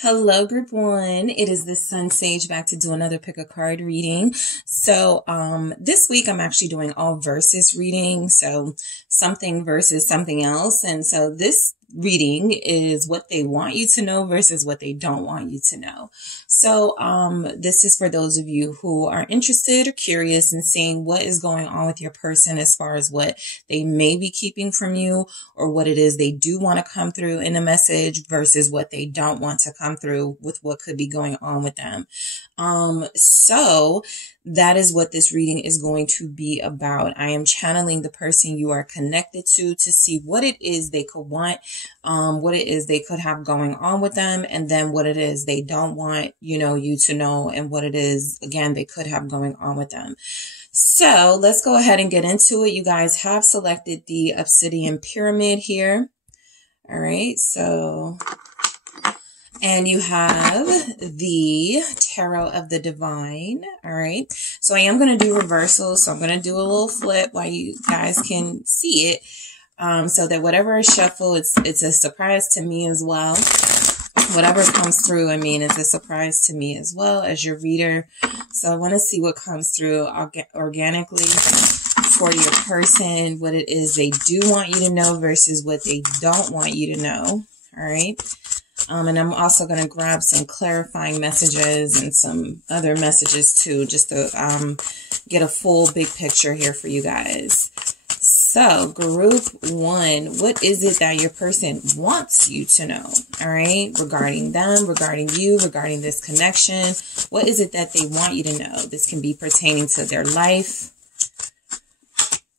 Hello, group one. It is the SunSage back to do another pick a card reading. So, this week I'm actually doing all versus reading. So something versus something else. And so this reading is what they want you to know versus what they don't want you to know. So, this is for those of you who are interested or curious in seeing what is going on with your person as far as what they may be keeping from you or what it is they do want to come through in a message versus what they don't want to come through with what could be going on with them. So that is what this reading is going to be about. I am channeling the person you are connected to see what it is they could want, what it is they could have going on with them, and then what it is they don't want, you to know, and what it is, again, they could have going on with them. So let's go ahead and get into it. You guys have selected the obsidian pyramid here. All right. So, and you have the tarot of the divine. All right. So I am going to do reversals. So I'm going to do a little flip while you guys can see it. So that whatever I shuffle, it's a surprise to me as well. Whatever comes through, it's a surprise to me as well as your reader. So I want to see what comes through organically for your person, what it is they do want you to know versus what they don't want you to know. All right. And I'm also going to grab some clarifying messages and some other messages too, just to get a full big picture here for you guys. So, group one, what is it that your person wants you to know? All right, regarding them, regarding you, regarding this connection. What is it that they want you to know? This can be pertaining to their life.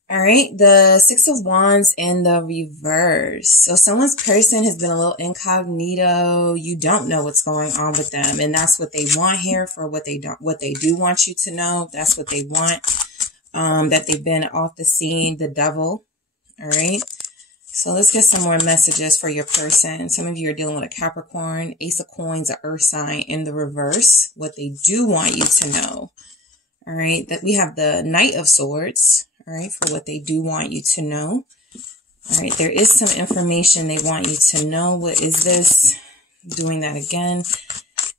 All right, the Six of Wands in the reverse. So someone's person has been a little incognito. You don't know what's going on with them, and that's what they want here for what they do want you to know. That's what they want. That they've been off the scene, the devil. All right. So let's get some more messages for your person. Some of you are dealing with a Capricorn, Ace of Coins, an Earth sign in the reverse. What they do want you to know. All right. That we have the Knight of Swords. All right. For what they do want you to know. All right. There is some information they want you to know. What is this? Doing that again.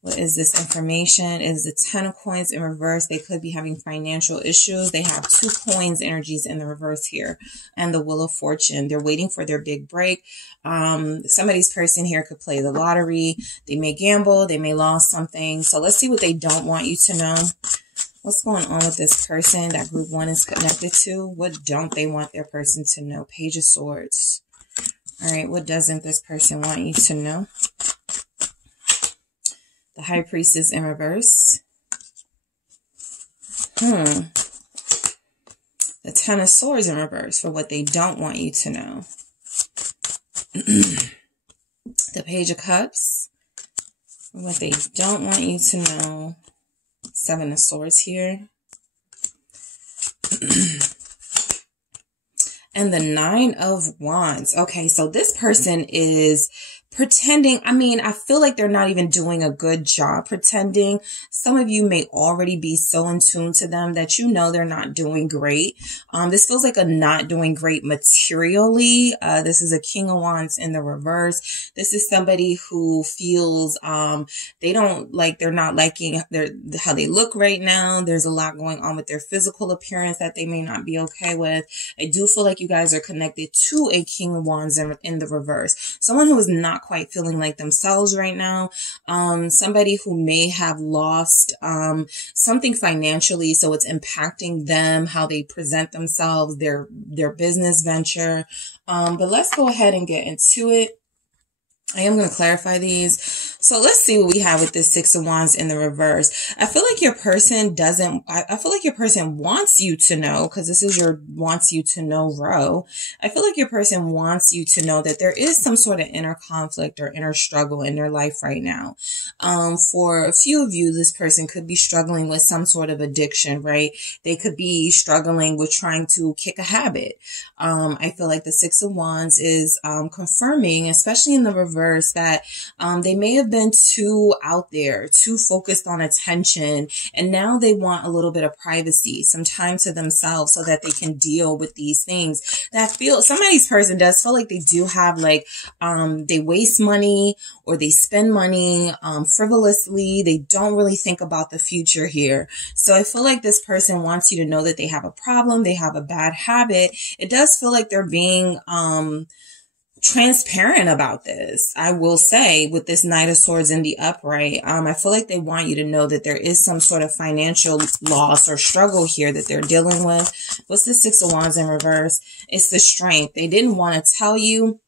What is this information? Is the Ten of Coins in reverse. They could be having financial issues. They have two coins energies in the reverse here. And the Wheel of Fortune. They're waiting for their big break. Somebody's person here could play the lottery. They may gamble. They may lose something. So let's see what they don't want you to know. What's going on with this person that group one is connected to? What don't they want their person to know? Page of Swords. All right. What doesn't this person want you to know? The High Priestess in reverse. The Ten of Swords in reverse for what they don't want you to know. The Page of Cups for what they don't want you to know. Seven of Swords here. And the Nine of Wands. Okay, so this person is pretending. I feel like they're not even doing a good job pretending. Some of you may already be so in tune to them that they're not doing great. This feels like a not doing great materially. This is a King of Wands in the reverse. This is somebody who feels they're not liking how they look right now. There's a lot going on with their physical appearance that they may not be okay with. I do feel like you guys are connected to a King of Wands in the reverse. Someone who is not quite feeling like themselves right now. Somebody who may have lost something financially, so it's impacting them, how they present themselves, their business venture. But let's go ahead and get into it. I am going to clarify these. So let's see what we have with this Six of Wands in the reverse. I feel like your person wants you to know, because this is your wants you to know row. I feel like your person wants you to know that there is some sort of inner conflict or inner struggle in their life right now. For a few of you, this person could be struggling with some sort of addiction, right? They could be struggling with trying to kick a habit. I feel like the Six of Wands is confirming, especially in the reverse, reverse, that they may have been too out there, too focused on attention, and now they want a little bit of privacy, some time to themselves so that they can deal with these things that feel, somebody's person does feel like they do have like, they waste money or they spend money frivolously. They don't really think about the future here. So I feel like this person wants you to know that they have a problem, they have a bad habit. It does feel like they're being transparent about this. I will say, with this Knight of Swords in the upright, I feel like they want you to know that there is some sort of financial loss or struggle here that they're dealing with. What's the Six of Wands in reverse? It's the Strength. They didn't want to tell you.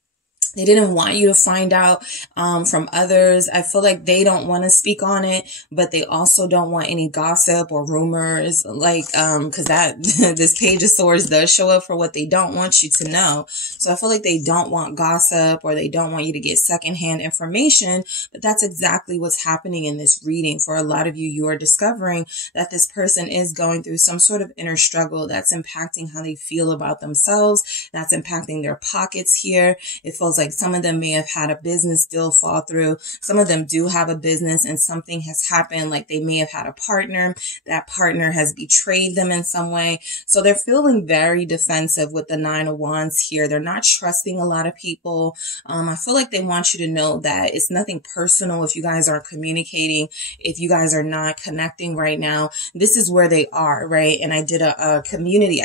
They didn't want you to find out from others. I feel like they don't want to speak on it, but they also don't want any gossip or rumors, like, because that this Page of Swords does show up for what they don't want you to know. So I feel like they don't want gossip, or they don't want you to get secondhand information, but that's exactly what's happening in this reading. For a lot of you, you are discovering that this person is going through some sort of inner struggle that's impacting how they feel about themselves, that's impacting their pockets here. It feels like some of them may have had a business deal fall through. Some of them do have a business and something has happened. Like they may have had a partner. That partner has betrayed them in some way. So they're feeling very defensive with the Nine of Wands here. They're not trusting a lot of people. I feel like they want you to know that it's nothing personal if you guys aren't communicating, if you guys are not connecting right now. This is where they are, right? And I did a community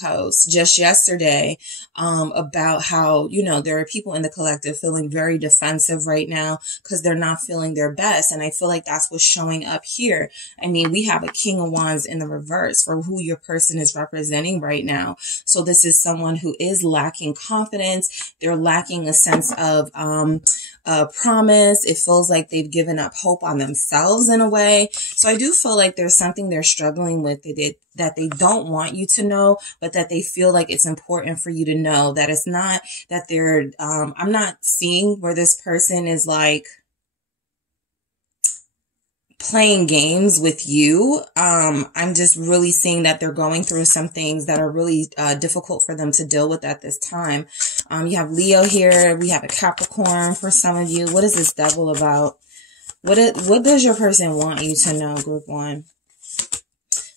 post just yesterday about how, you know, there are people in the collective feeling very defensive right now because they're not feeling their best. And I feel like that's what's showing up here. I mean, we have a King of Wands in the reverse for who your person is representing right now. So this is someone who is lacking confidence. They're lacking a sense of promise. It feels like they've given up hope on themselves in a way. So I do feel like there's something they're struggling with that they don't want you to know, but that they feel like it's important for you to know. That it's not that they're, I'm not seeing where this person is like playing games with you. I'm just really seeing that they're going through some things that are really difficult for them to deal with at this time. You have Leo here. We have a Capricorn for some of you. What is this Devil about? What does your person want you to know, Group 1?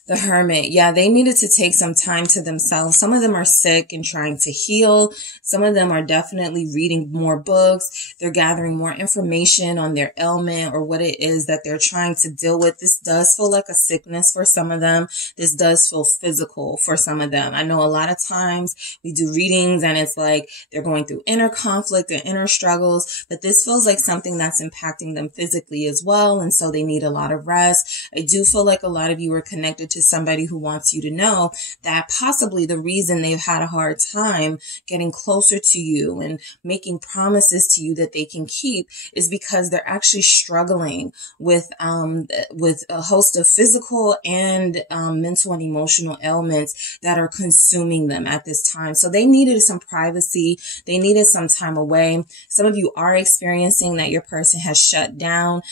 The Hermit. Yeah, they needed to take some time to themselves. Some of them are sick and trying to heal. Some of them are definitely reading more books. They're gathering more information on their ailment or what it is that they're trying to deal with. This does feel like a sickness for some of them. This does feel physical for some of them. I know a lot of times we do readings and it's like they're going through inner conflict and inner struggles, but this feels like something that's impacting them physically as well. And so they need a lot of rest. I do feel like a lot of you are connected to somebody who wants you to know that possibly the reason they've had a hard time getting closer to you and making promises to you that they can keep is because they're actually struggling with a host of physical and mental and emotional ailments that are consuming them at this time. So they needed some privacy. They needed some time away. Some of you are experiencing that your person has shut down.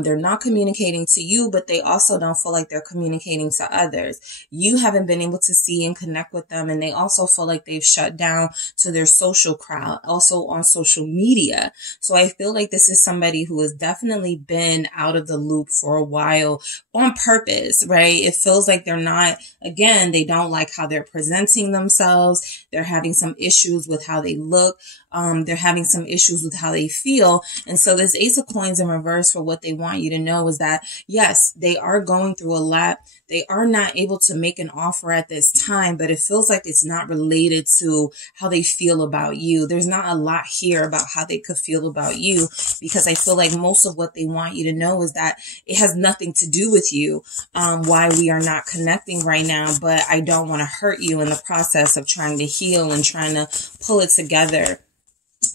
They're not communicating to you, but they also don't feel like they're communicating to others. You haven't been able to see and connect with them, and they also feel like they've shut down to their social crowd, also on social media. So I feel like this is somebody who has definitely been out of the loop for a while on purpose, right? It feels like they're not, again, they don't like how they're presenting themselves. They're having some issues with how they look. They're having some issues with how they feel. And so this Ace of Coins in reverse, for what they want you to know is that, yes, they are going through a lot. They are not able to make an offer at this time, but it feels like it's not related to how they feel about you. There's not a lot here about how they could feel about you, because I feel like most of what they want you to know is that it has nothing to do with you, why we are not connecting right now, but I don't want to hurt you in the process of trying to heal and trying to pull it together.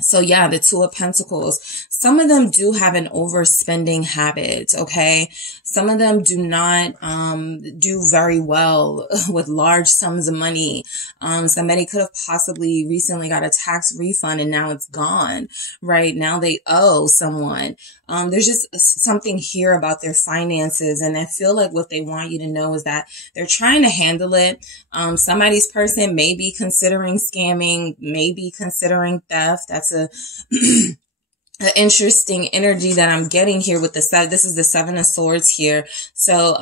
So yeah, the Two of Pentacles. Some of them do have an overspending habit, okay? Some of them do not do very well with large sums of money. Somebody could have possibly recently got a tax refund and now it's gone, right? Now they owe someone. There's just something here about their finances, and I feel like what they want you to know is that they're trying to handle it. Somebody's person may be considering scamming, may be considering theft. That's That's a an interesting energy that I'm getting here with this is the Seven of Swords here. So,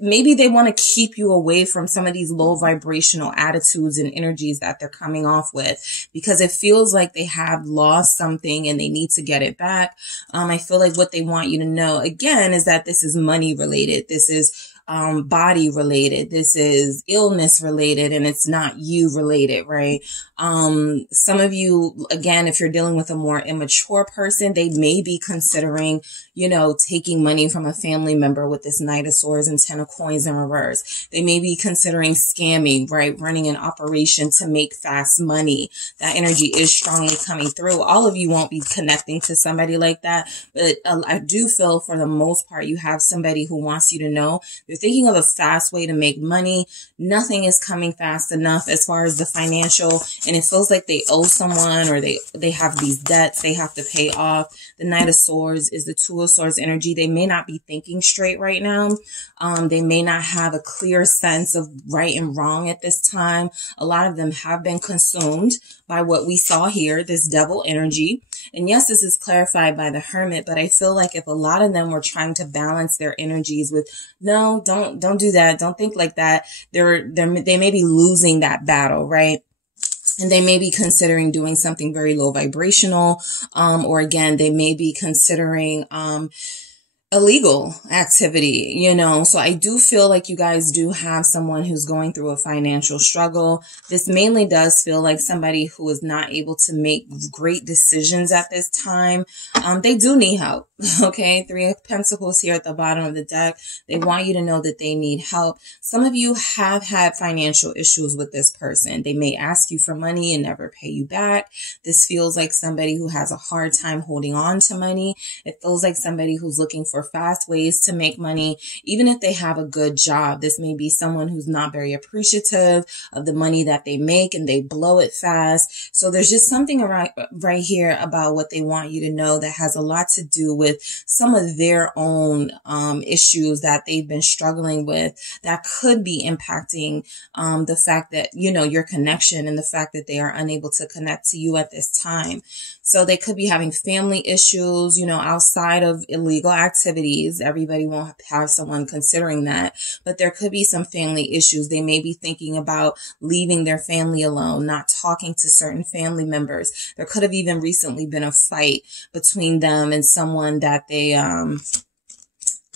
maybe they want to keep you away from some of these low vibrational attitudes and energies that they're coming off with, because it feels like they have lost something and they need to get it back. I feel like what they want you to know again is that this is money related. This is body related. This is illness related, and it's not you related, right? Some of you, again, if you're dealing with a more immature person, they may be considering, you know, taking money from a family member with this Knight of Swords and Ten of Coins in reverse. They may be considering scamming, right? Running an operation to make fast money. That energy is strongly coming through. All of you won't be connecting to somebody like that, but I do feel for the most part, you have somebody who wants you to know they're thinking of a fast way to make money. Nothing is coming fast enough as far as the financial, and it feels like they owe someone, or they have these debts they have to pay off. The Knight of Swords is the Two of Swords energy. They may not be thinking straight right now. They may not have a clear sense of right and wrong at this time. A lot of them have been consumed by what we saw here, this devil energy. And yes, this is clarified by the Hermit, but I feel like if a lot of them were trying to balance their energies with, no, don't do that. Don't think like that. They may be losing that battle, right? And they may be considering doing something very low vibrational. Or again, they may be considering, illegal activity, you know. So I do feel like you guys do have someone who's going through a financial struggle. This mainly does feel like somebody who is not able to make great decisions at this time. They do need help. Okay. Three of Pentacles here at the bottom of the deck. They want you to know that they need help. Some of you have had financial issues with this person. They may ask you for money and never pay you back. This feels like somebody who has a hard time holding on to money. It feels like somebody who's looking for fast ways to make money, even if they have a good job. This may be someone who's not very appreciative of the money that they make and they blow it fast. So there's just something right here about what they want you to know that has a lot to do with some of their own issues that they've been struggling with that could be impacting the fact that, you know, your connection and the fact that they are unable to connect to you at this time. So they could be having family issues, you know, outside of illegal activities. Everybody won't have someone considering that, but there could be some family issues. They may be thinking about leaving their family alone, not talking to certain family members. There could have even recently been a fight between them and someone that they,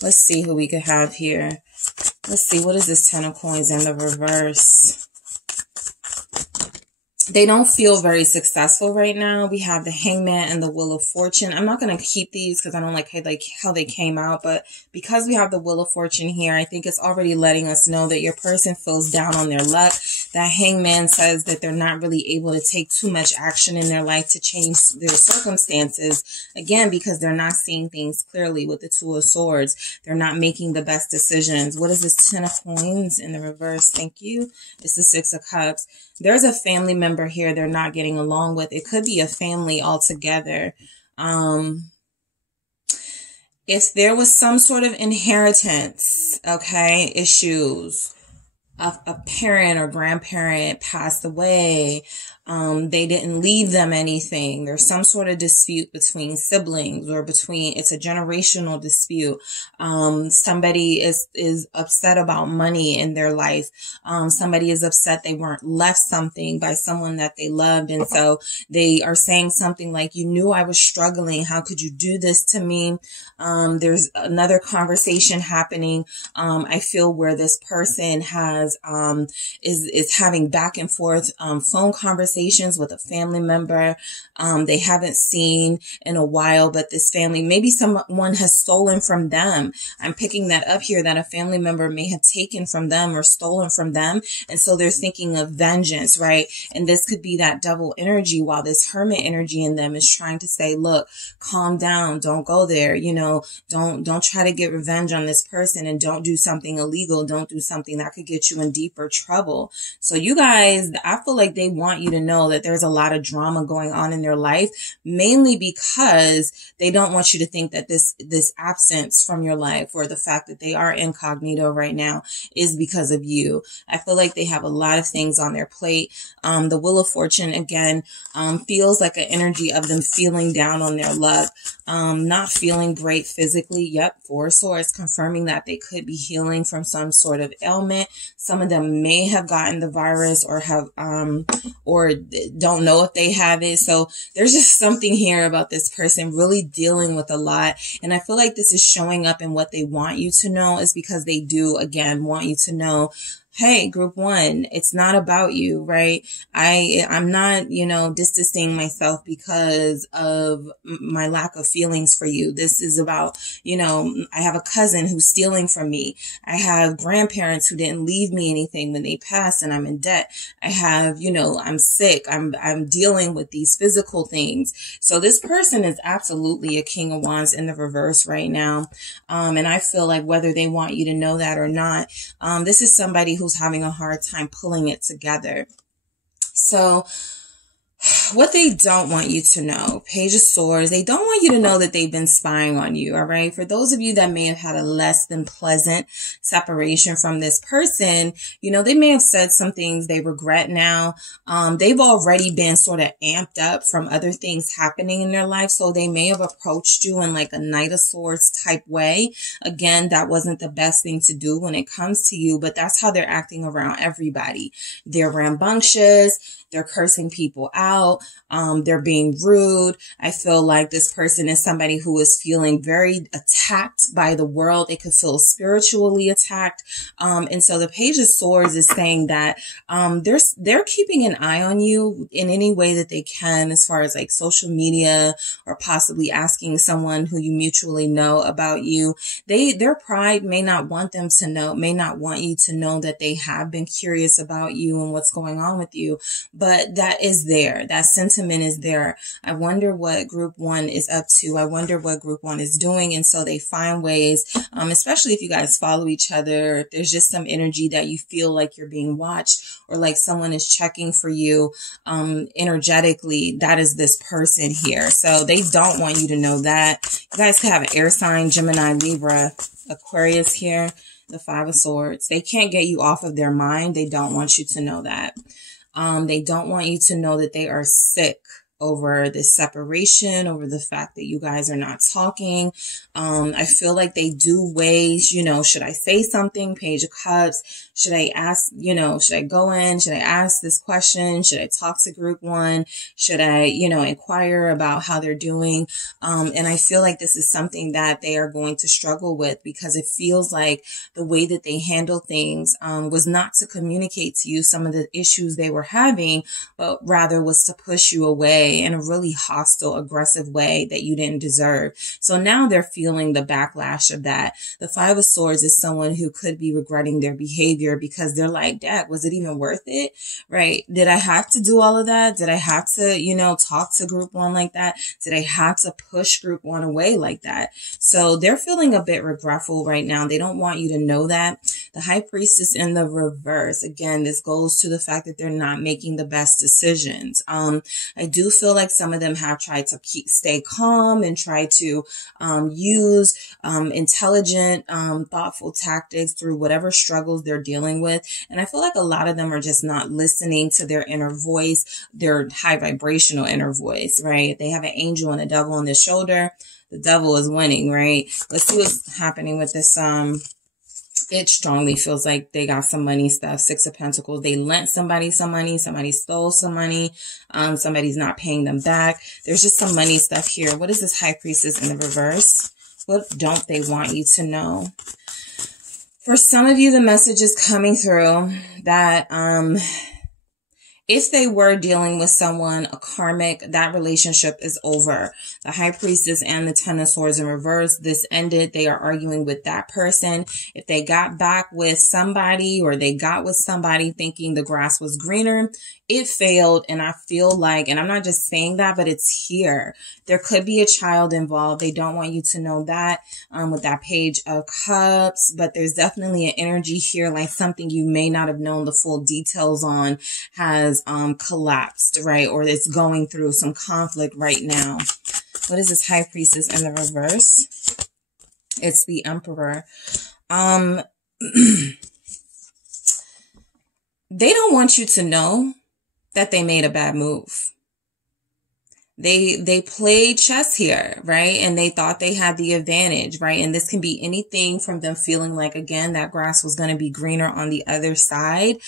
let's see who we could have here. Let's see, what is this Ten of Coins in the reverse? They don't feel very successful right now. We have the Hangman and the Wheel of Fortune. I'm not going to keep these because I don't like how they came out. But because we have the Wheel of Fortune here, I think it's already letting us know that your person feels down on their luck. That Hangman says that they're not really able to take too much action in their life to change their circumstances. Again, because they're not seeing things clearly with the Two of Swords. They're not making the best decisions. What is this Ten of Coins in the reverse? Thank you. It's the Six of Cups. There's a family member here they're not getting along with. It could be a family altogether. If there was some sort of inheritance, okay, issues, a parent or grandparent passed away, they didn't leave them anything. There's some sort of dispute between siblings or it's a generational dispute. Somebody is upset about money in their life. Somebody is upset they weren't left something by someone that they loved. And so they are saying something like, you knew I was struggling. How could you do this to me? There's another conversation happening. I feel where this person is having back and forth, phone conversations with a family member they haven't seen in a while, but this family, maybe someone has stolen from them. I'm picking that up here, that a family member may have taken from them or stolen from them. And so they're thinking of vengeance, right? And this could be that double energy, while this Hermit energy in them is trying to say, look, calm down. Don't go there. You know, don't try to get revenge on this person, and don't do something illegal. Don't do something that could get you in deeper trouble. So you guys, I feel like they want you to know that there's a lot of drama going on in their life, mainly because they don't want you to think that this absence from your life, or the fact that they are incognito right now, is because of you. I feel like they have a lot of things on their plate. The Wheel of Fortune, again, feels like an energy of them feeling down on their luck, not feeling great physically. Yep, Four of Swords, confirming that they could be healing from some sort of ailment. Some of them may have gotten the virus, or have, or don't know if they have it. So there's just something here about this person really dealing with a lot. And I feel like this is showing up in what they want you to know, is because they do, again, want you to know, hey, group one, it's not about you, right? I'm not, distancing myself because of my lack of feelings for you. This is about, I have a cousin who's stealing from me. I have grandparents who didn't leave me anything when they passed, and I'm in debt. I have, I'm sick. I'm dealing with these physical things. So this person is absolutely a King of Wands in the reverse right now. And I feel like whether they want you to know that or not, this is somebody who's having a hard time pulling it together. So what they don't want you to know, Page of Swords, they don't want you to know that they've been spying on you, all right? For those of you that may have had a less than pleasant separation from this person, they may have said some things they regret now. They've already been sort of amped up from other things happening in their life, so they may have approached you in like a Knight of Swords type way. Again, that wasn't the best thing to do when it comes to you, but that's how they're acting around everybody. They're rambunctious. They're cursing people out. They're being rude. I feel like this person is somebody who is feeling very attacked by the world. They could feel spiritually attacked. And so the Page of Swords is saying that they're keeping an eye on you in any way that they can, as far as like social media, or possibly asking someone who you mutually know about you. Their pride may not want them to know, may not want you to know that they have been curious about you and what's going on with you. But that is there. That sentiment is there. I wonder what group one is up to. I wonder what group one is doing. And so they find ways, especially if you guys follow each other, if there's just some energy that you feel like you're being watched, or like someone is checking for you, energetically, that is this person here. So they don't want you to know that. You guys could have an air sign, Gemini, Libra, Aquarius here, the Five of Swords. They can't get you off of their mind. They don't want you to know that. They don't want you to know that they are sick over this separation, over the fact that you guys are not talking. I feel like they do ways, should I say something? Page of Cups. Should I ask, should I go in? Should I ask this question? Should I talk to group one? Should I, inquire about how they're doing? And I feel like this is something that they are going to struggle with, because it feels like the way that they handle things, was not to communicate to you some of the issues they were having, but rather was to push you away in a really hostile, aggressive way that you didn't deserve. So now they're feeling the backlash of that. The Five of Swords is someone who could be regretting their behavior, because they're like, Dad, was it even worth it? Right? Did I have to do all of that? Did I have to, talk to group one like that? Did I have to push group one away like that? So they're feeling a bit regretful right now. They don't want you to know that. The High Priestess in the reverse. Again, this goes to the fact that they're not making the best decisions. I do feel like some of them have tried to stay calm and try to use intelligent, thoughtful tactics through whatever struggles they're dealing with. And I feel like a lot of them are just not listening to their inner voice, their high vibrational inner voice, right? They have an angel and a devil on their shoulder. The devil is winning, right? Let's see what's happening with this. It strongly feels like they got some money stuff. Six of Pentacles. They lent somebody some money. Somebody stole some money. Somebody's not paying them back. There's just some money stuff here. What is this High Priestess in the reverse? What don't they want you to know? For some of you, the message is coming through that, if they were dealing with someone, a karmic, that relationship is over. The High Priestess and the Ten of Swords in reverse, this ended. They are arguing with that person. If they got back with somebody, or they got with somebody thinking the grass was greener, it failed. And I feel like, and I'm not just saying that, but it's here. There could be a child involved. They don't want you to know that, with that Page of Cups, but there's definitely an energy here, like something you may not have known the full details on has has collapsed, right? Or it's going through some conflict right now. What is this High Priestess in the reverse? It's the Emperor. They don't want you to know that they made a bad move. They played chess here, right? And they thought they had the advantage, right? And this can be anything from them feeling like, again, that grass was going to be greener on the other side,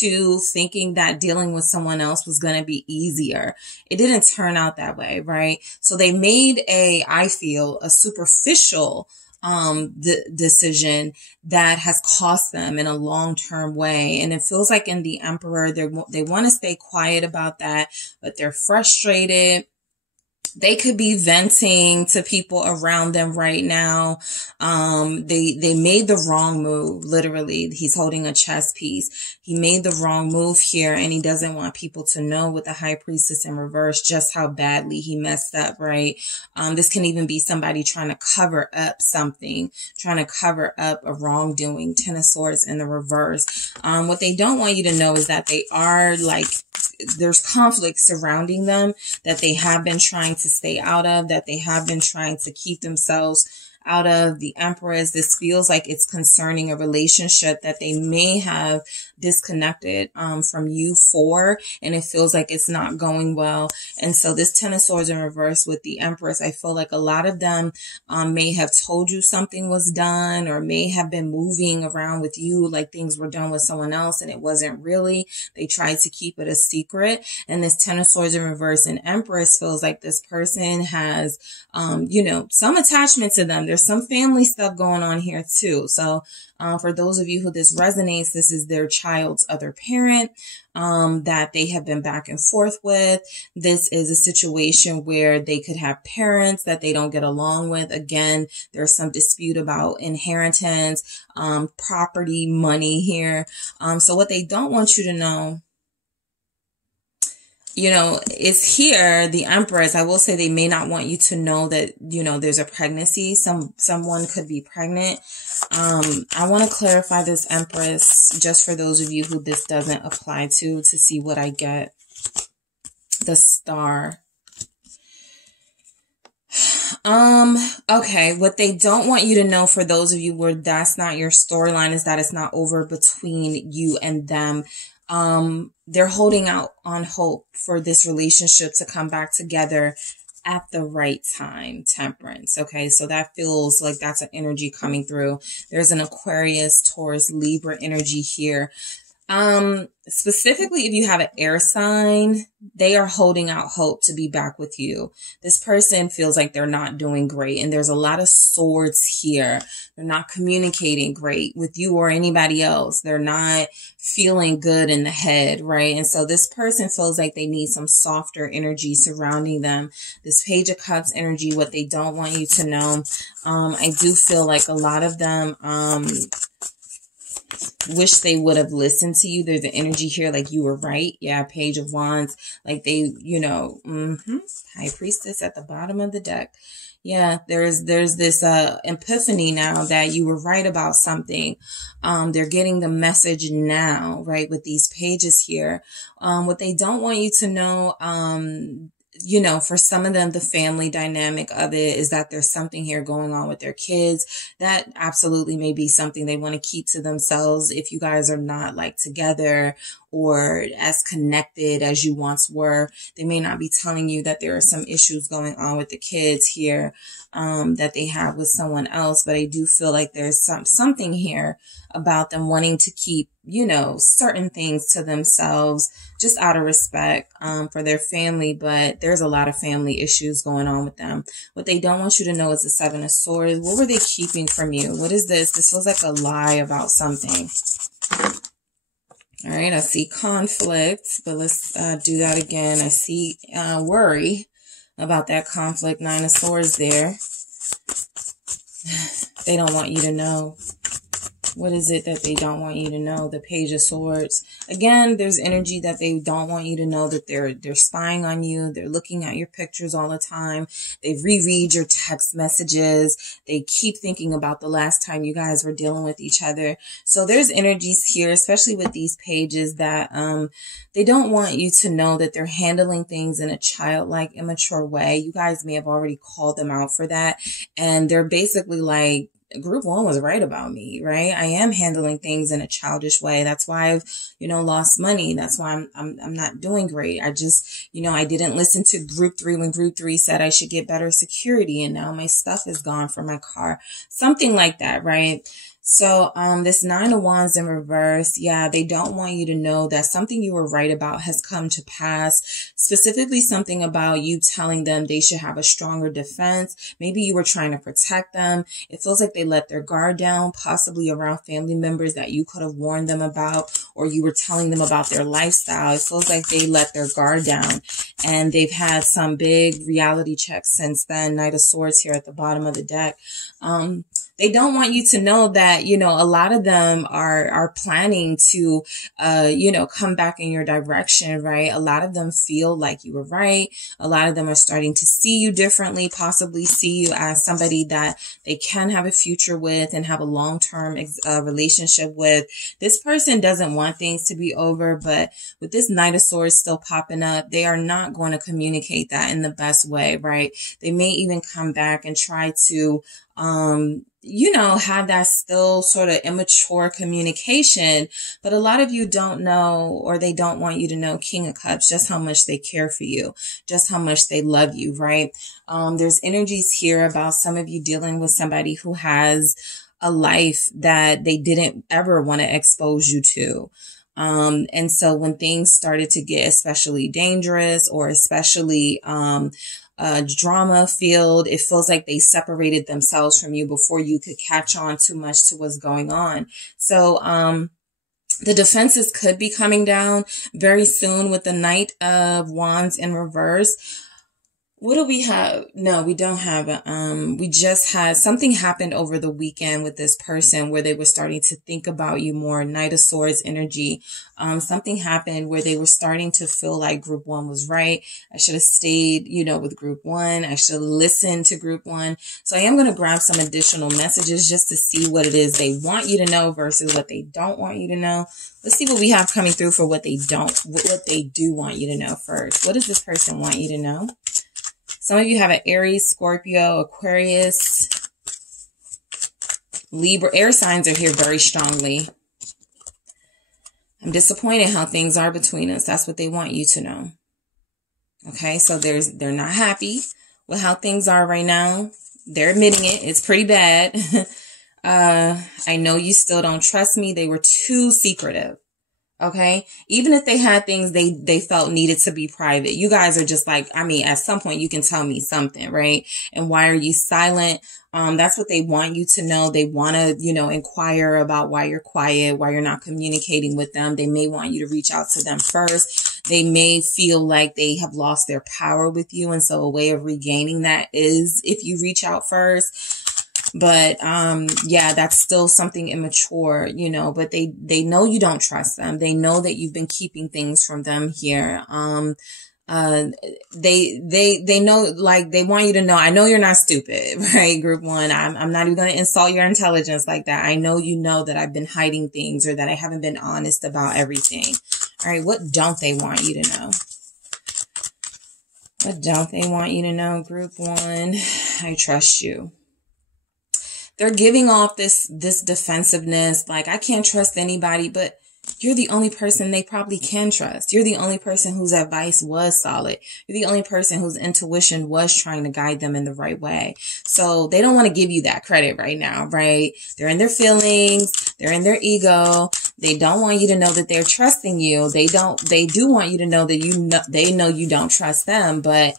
to thinking that dealing with someone else was going to be easier. It didn't turn out that way, right? So they made I feel, a superficial decision that has cost them in a long-term way. And it feels like in the Emperor, they want to stay quiet about that, but they're frustrated. They could be venting to people around them right now. They made the wrong move. Literally, he's holding a chess piece. He made the wrong move here, and he doesn't want people to know, with the High Priestess in reverse, just how badly he messed up, right? This can even be somebody trying to cover up something, trying to cover up a wrongdoing. Ten of Swords in the reverse. What they don't want you to know is that they are like, there's conflict surrounding them that they have been trying to stay out of, that they have been trying to keep themselves out of. The Empress, this feels like it's concerning a relationship that they may have disconnected from you for, and it feels like it's not going well. And so this Ten of Swords in reverse with the Empress, I feel like a lot of them may have told you something was done, or may have been moving around with you like things were done with someone else and it wasn't really. They tried to keep it a secret. And this Ten of Swords in reverse and Empress feels like this person has some attachment to them. There's some family stuff going on here too. So for those of you who this resonates, this is their child's other parent that they have been back and forth with. This is a situation where they could have parents that they don't get along with. Again, there's some dispute about inheritance, property, money here. So what they don't want you to know, it's here, the Empress. I will say they may not want you to know that, there's a pregnancy. Someone could be pregnant. I want to clarify this Empress just for those of you who this doesn't apply to see what I get. The Star. Okay. What they don't want you to know, for those of you where that's not your storyline, is that it's not over between you and them. They're holding out on hope for this relationship to come back together at the right time. Temperance. Okay. So that feels like that's an energy coming through. There's an Aquarius, Taurus, Libra energy here. Specifically, if you have an air sign, they are holding out hope to be back with you. This person feels like they're not doing great, and there's a lot of swords here. They're not communicating great with you or anybody else. They're not feeling good in the head, right? And so this person feels like they need some softer energy surrounding them. This Page of Cups energy, what they don't want you to know. I do feel like a lot of them, wish they would have listened to you. There's an energy here like you were right. Yeah, Page of Wands. Like they, High Priestess at the bottom of the deck. Yeah, there's this epiphany now that you were right about something. They're getting the message now, right, with these pages here. What they don't want you to know, for some of them, the family dynamic of it is that there's something here going on with their kids. That absolutely may be something they want to keep to themselves if you guys are not like together or as connected as you once were. They may not be telling you that there are some issues going on with the kids here that they have with someone else, but I do feel like there's something here about them wanting to keep, certain things to themselves just out of respect for their family, but there's a lot of family issues going on with them. What they don't want you to know is the Seven of Swords. What were they keeping from you? What is this? This feels like a lie about something. All right, I see conflict, but let's do that again. I see worry about that conflict. Nine of Swords there. They don't want you to know. What is it that they don't want you to know? The Page of Swords. Again, there's energy that they don't want you to know, that they're spying on you. They're looking at your pictures all the time. They reread your text messages. They keep thinking about the last time you guys were dealing with each other. So there's energies here, especially with these pages, that they don't want you to know that they're handling things in a childlike, immature way. You guys may have already called them out for that. And they're basically like, Group 1 was right about me, right? I am handling things in a childish way. That's why I've, lost money. That's why I'm not doing great. I just, I didn't listen to Group 3 when Group 3 said I should get better security, and now my stuff is gone from my car. Something like that, right? So, this 9 of Wands in reverse, yeah, they don't want you to know that something you were right about has come to pass, specifically something about you telling them they should have a stronger defense. Maybe you were trying to protect them. It feels like they let their guard down, possibly around family members that you could have warned them about, or you were telling them about their lifestyle. It feels like they let their guard down, and they've had some big reality checks since then. Knight of Swords here at the bottom of the deck. They don't want you to know that, a lot of them are planning to, come back in your direction, right? A lot of them feel like you were right. A lot of them are starting to see you differently, possibly see you as somebody that they can have a future with and have a long-term relationship with. This person doesn't want things to be over, but with this Knight of Swords still popping up, they are not going to communicate that in the best way, right? They may even come back and try to, have that still sort of immature communication, but a lot of you don't know, or they don't want you to know, King of Cups, just how much they care for you, just how much they love you, right? There's energies here about some of you dealing with somebody who has a life that they didn't ever want to expose you to. And so when things started to get especially dangerous, or especially, drama filled, it feels like they separated themselves from you before you could catch on too much to what's going on. So, the defenses could be coming down very soon with the Knight of Wands in reverse. What do we have? No, we don't have we just had something happened over the weekend with this person where they were starting to think about you more. Knight of Swords energy. Something happened where they were starting to feel like Group 1 was right. I should have stayed, with Group 1. I should have listened to Group 1. So I am going to grab some additional messages just to see what it is they want you to know versus what they don't want you to know. Let's see what we have coming through for what they do want you to know first. What does this person want you to know? Some of you have an Aries, Scorpio, Aquarius, Libra. Air signs are here very strongly. I'm disappointed how things are between us. That's what they want you to know. Okay, so they're not happy with how things are right now. They're admitting it. It's pretty bad. I know you still don't trust me. They were too secretive. Okay. Even if they had things they felt needed to be private, you guys are just like, at some point you can tell me something, right? And why are you silent? That's what they want you to know. They want to, inquire about why you're quiet, why you're not communicating with them. They may want you to reach out to them first. They may feel like they have lost their power with you. And so a way of regaining that is if you reach out first. But, yeah, that's still something immature, but they know you don't trust them. They know that you've been keeping things from them here. They know, like, they want you to know, I know you're not stupid, right? Group 1, I'm not even going to insult your intelligence like that. I know you know that I've been hiding things, or that I haven't been honest about everything. All right. What don't they want you to know? What don't they want you to know? Group 1, I trust you. They're giving off this defensiveness, like, I can't trust anybody, but you're the only person they probably can trust. You're the only person whose advice was solid. You're the only person whose intuition was trying to guide them in the right way. So they don't want to give you that credit right now, right? They're in their feelings. They're in their ego. They don't want you to know that they're trusting you. They do want you to know that they know you don't trust them, but,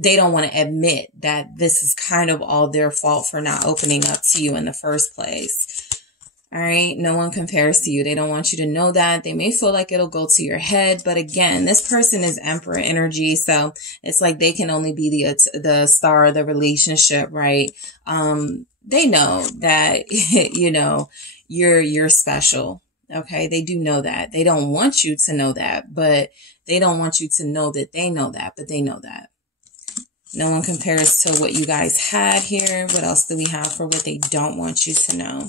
they don't want to admit that this is kind of all their fault for not opening up to you in the first place. All right. No one compares to you. They don't want you to know that. They may feel like it'll go to your head. But again, this person is Emperor energy. So it's like they can only be the star of the relationship, right? they know that, you know, you're special. Okay. They do know that. They don't want you to know that, but they don't want you to know that they know that, but they know that. No one compares to what you guys had here. What else do we have for what they don't want you to know?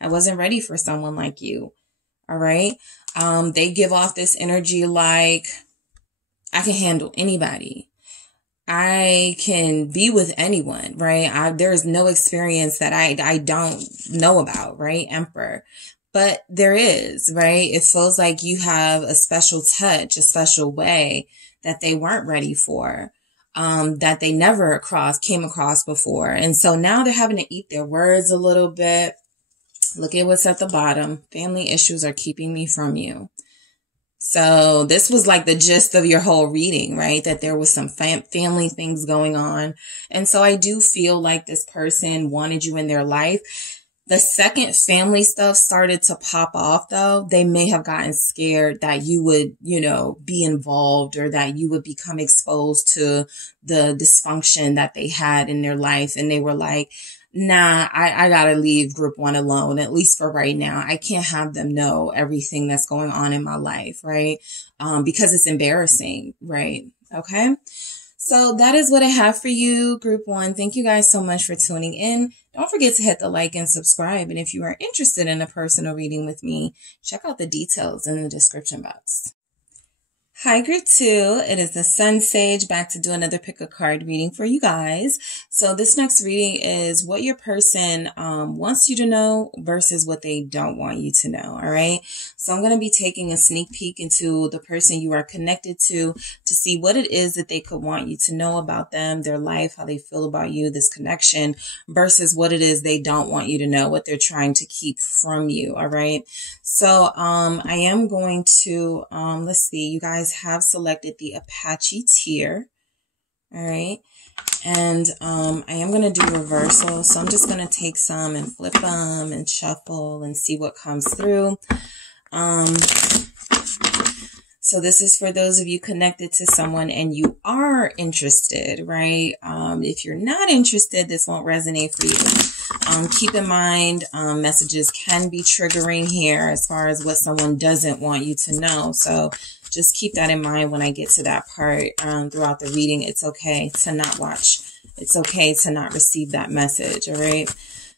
I wasn't ready for someone like you. All right. They give off this energy like, I can handle anybody. I can be with anyone, right? There is no experience that I don't know about, right? Emperor. But there is, right? It feels like you have a special touch, a special way that they weren't ready for, that they never came across before. And so now they're having to eat their words a little bit. Look at what's at the bottom. Family issues are keeping me from you. So this was like the gist of your whole reading, right? That there was some family things going on. And so I do feel like this person wanted you in their life. The second family stuff started to pop off, though, they may have gotten scared that you would, you know, be involved or that you would become exposed to the dysfunction that they had in their life. And they were like, nah, I gotta leave group one alone, at least for right now. I can't have them know everything that's going on in my life, right? Because it's embarrassing, right? Okay. So that is what I have for you, group one. Thank you guys so much for tuning in. Don't forget to hit the like and subscribe. And if you are interested in a personal reading with me, check out the details in the description box. Hi, group two. It is the SunSage back to do another pick a card reading for you guys. So this next reading is what your person wants you to know versus what they don't want you to know. All right. So I'm going to be taking a sneak peek into the person you are connected to see what it is that they could want you to know about them, their life, how they feel about you, this connection versus what it is they don't want you to know, what they're trying to keep from you. All right. So I am going to, let's see, you guys have selected the Apache tier. All right. And I am going to do reversal. So I'm just going to take some and flip them and shuffle and see what comes through. So this is for those of you connected to someone and you are interested, right? If you're not interested, this won't resonate for you. Keep in mind, messages can be triggering here as far as what someone doesn't want you to know. So just keep that in mind when I get to that part throughout the reading. It's okay to not watch. It's okay to not receive that message, all right?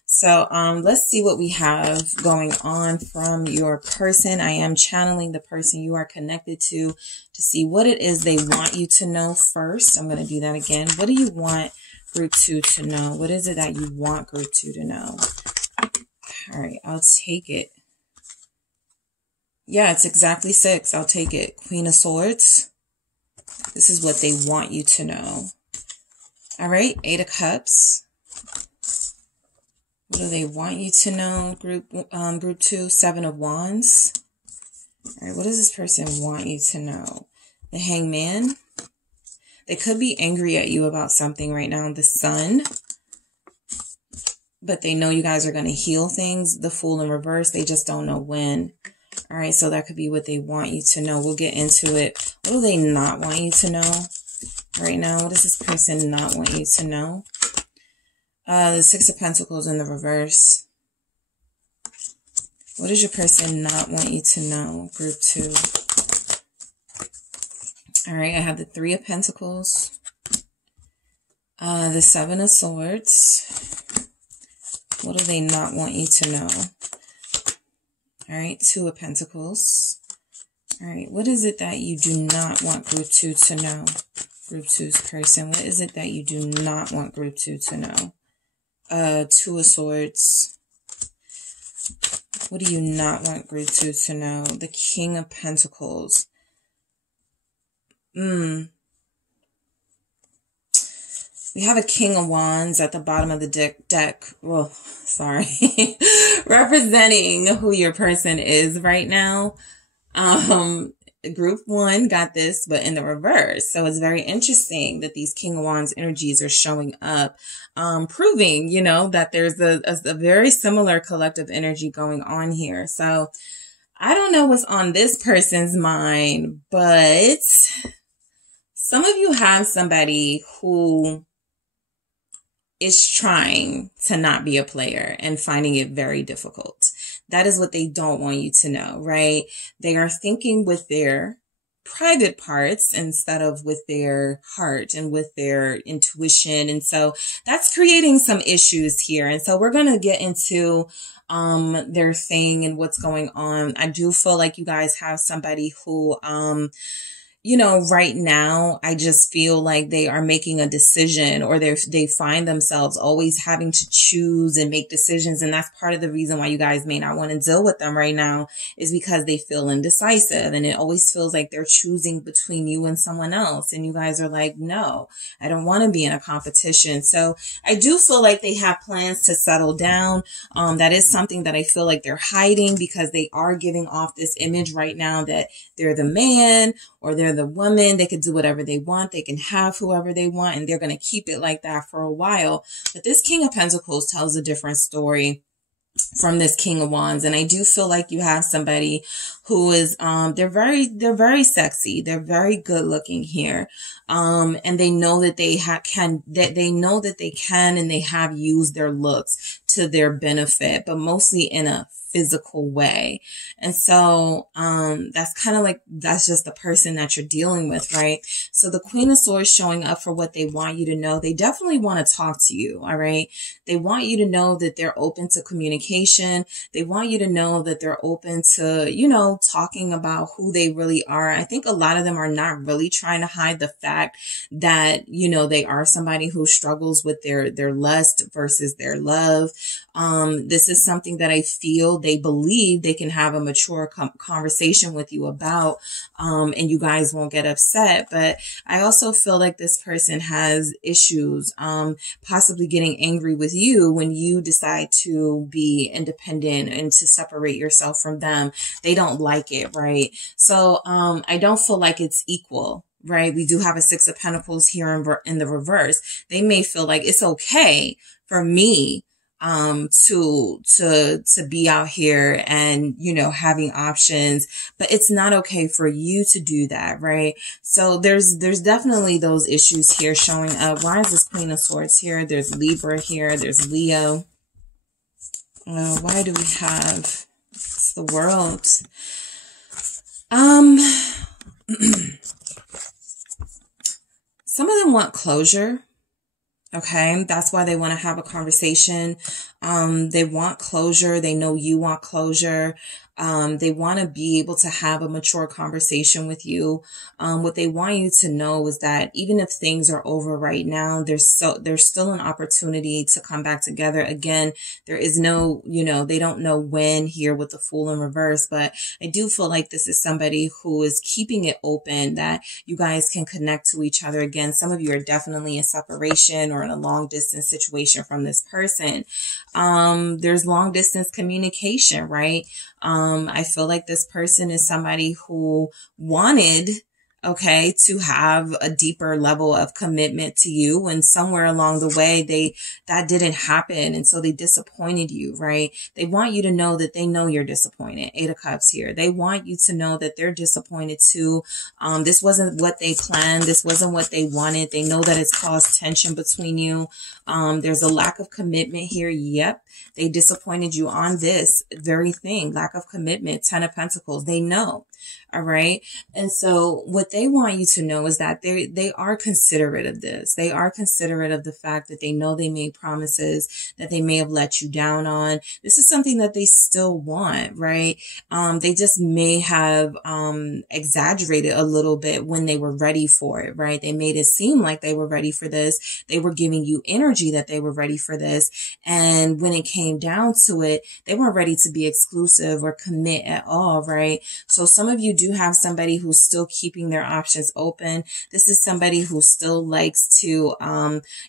So let's see what we have going on from your person. I am channeling the person you are connected to see what it is they want you to know first. I'm going to do that again. What do you want group two to know? What is it that you want group two to know? All right, I'll take it. Yeah, it's exactly 6. I'll take it. Queen of Swords. This is what they want you to know. All right, 8 of Cups. What do they want you to know? Group 2, 7 of Wands. All right, what does this person want you to know? The Hangman. They could be angry at you about something right now. The Sun. But they know you guys are going to heal things. The Fool in reverse. They just don't know when. All right, so that could be what they want you to know. We'll get into it. What do they not want you to know right now? What does this person not want you to know? The 6 of Pentacles in the reverse. What does your person not want you to know? Group 2. All right, I have the 3 of Pentacles. The 7 of Swords. What do they not want you to know? All right, 2 of Pentacles. All right, what is it that you do not want group 2 to know? Group 2's person. What is it that you do not want group 2 to know? 2 of Swords. What do you not want group 2 to know? The King of Pentacles. We have a King of Wands at the bottom of the deck. Well, sorry. Representing who your person is right now. Group 1 got this, but in the reverse. So it's very interesting that these King of Wands energies are showing up, proving, you know, that there's a very similar collective energy going on here. So I don't know what's on this person's mind, but some of you have somebody who is trying to not be a player and finding it very difficult. That is what they don't want you to know, right? They are thinking with their private parts instead of with their heart and with their intuition. And so that's creating some issues here. And so we're going to get into their thing and what's going on. I do feel like you guys have somebody who you know, right now, I just feel like they are making a decision, or they find themselves always having to choose and make decisions. And that's part of the reason why you guys may not want to deal with them right now, is because they feel indecisive, and it always feels like they're choosing between you and someone else. And you guys are like, no, I don't want to be in a competition. So I do feel like they have plans to settle down. That is something that I feel like they're hiding, because they are giving off this image right now that they're the man or they're the woman. They can do whatever they want. They can have whoever they want, and they're going to keep it like that for a while. But this King of Pentacles tells a different story from this King of Wands. And I do feel like you have somebody who is, they're very sexy. They're very good looking here. And they know that they can, and they have used their looks to their benefit, but mostly in a physical way. And so, that's kind of like, that's just the person that you're dealing with, right? So the Queen of Swords showing up for what they want you to know. They definitely want to talk to you. All right. They want you to know that they're open to communication. They want you to know that they're open to, you know, talking about who they really are. I think a lot of them are not really trying to hide the fact that, you know, they are somebody who struggles with their lust versus their love. This is something that I feel they believe they can have a mature conversation with you about, and you guys won't get upset. But I also feel like this person has issues, possibly getting angry with you when you decide to be independent and to separate yourself from them. They don't like it, right? So, I don't feel like it's equal. Right? We do have a Six of Pentacles here in the reverse. They may feel like it's okay for me to be out here and, you know, having options, but it's not okay for you to do that, right? So there's definitely those issues here showing up. Why is this Queen of Swords here? There's Libra here. There's Leo. Why do we have it's the World? Some of them want closure. Okay. That's why they want to have a conversation. They want closure. They know you want closure. They want to be able to have a mature conversation with you. What they want you to know is that even if things are over right now, there's still an opportunity to come back together. Again, there is no, you know, they don't know when here with the Fool in reverse, but I do feel like this is somebody who is keeping it open that you guys can connect to each other again. Some of you are definitely in separation or in a long distance situation from this person. There's long distance communication, right? I feel like this person is somebody who wanted, okay, to have a deeper level of commitment to you, and somewhere along the way, that didn't happen. And so they disappointed you, right? They want you to know that they know you're disappointed. Eight of Cups here. They want you to know that they're disappointed too. This wasn't what they planned. This wasn't what they wanted. They know that it's caused tension between you. There's a lack of commitment here. Yep. They disappointed you on this very thing. Lack of commitment. Ten of Pentacles. They know. All right. And so what they want you to know is that they are considerate of this. They are considerate of the fact that they know they made promises that they may have let you down on. This is something that they still want, right? They just may have, exaggerated a little bit when they were ready for it, right? They made it seem like they were ready for this. They were giving you energy that they were ready for this. And when it came down to it, they weren't ready to be exclusive or commit at all, right? So some of you do have somebody who's still keeping their options open. This is somebody who still likes to,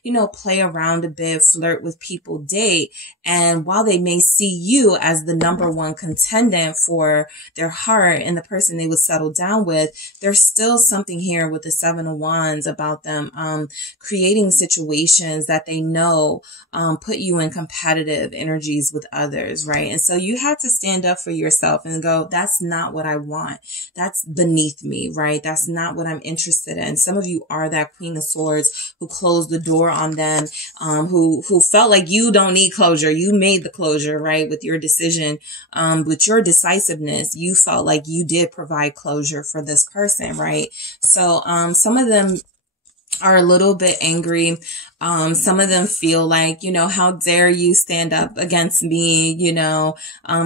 you know, play around a bit, flirt with people, date. And while they may see you as the number one contendant for their heart and the person they would settle down with, there's still something here with the Seven of Wands about them, creating situations that they know, put you in competitive energies with others, right? And so you have to stand up for yourself and go, that's not what I want. want. That's beneath me, right? That's not what I'm interested in. Some of you are that Queen of Swords who closed the door on them, who felt like you don't need closure. You made the closure, right? With your decision, with your decisiveness, you felt like you did provide closure for this person, right? So, some of them are a little bit angry. Some of them feel like, you know, how dare you stand up against me? You know,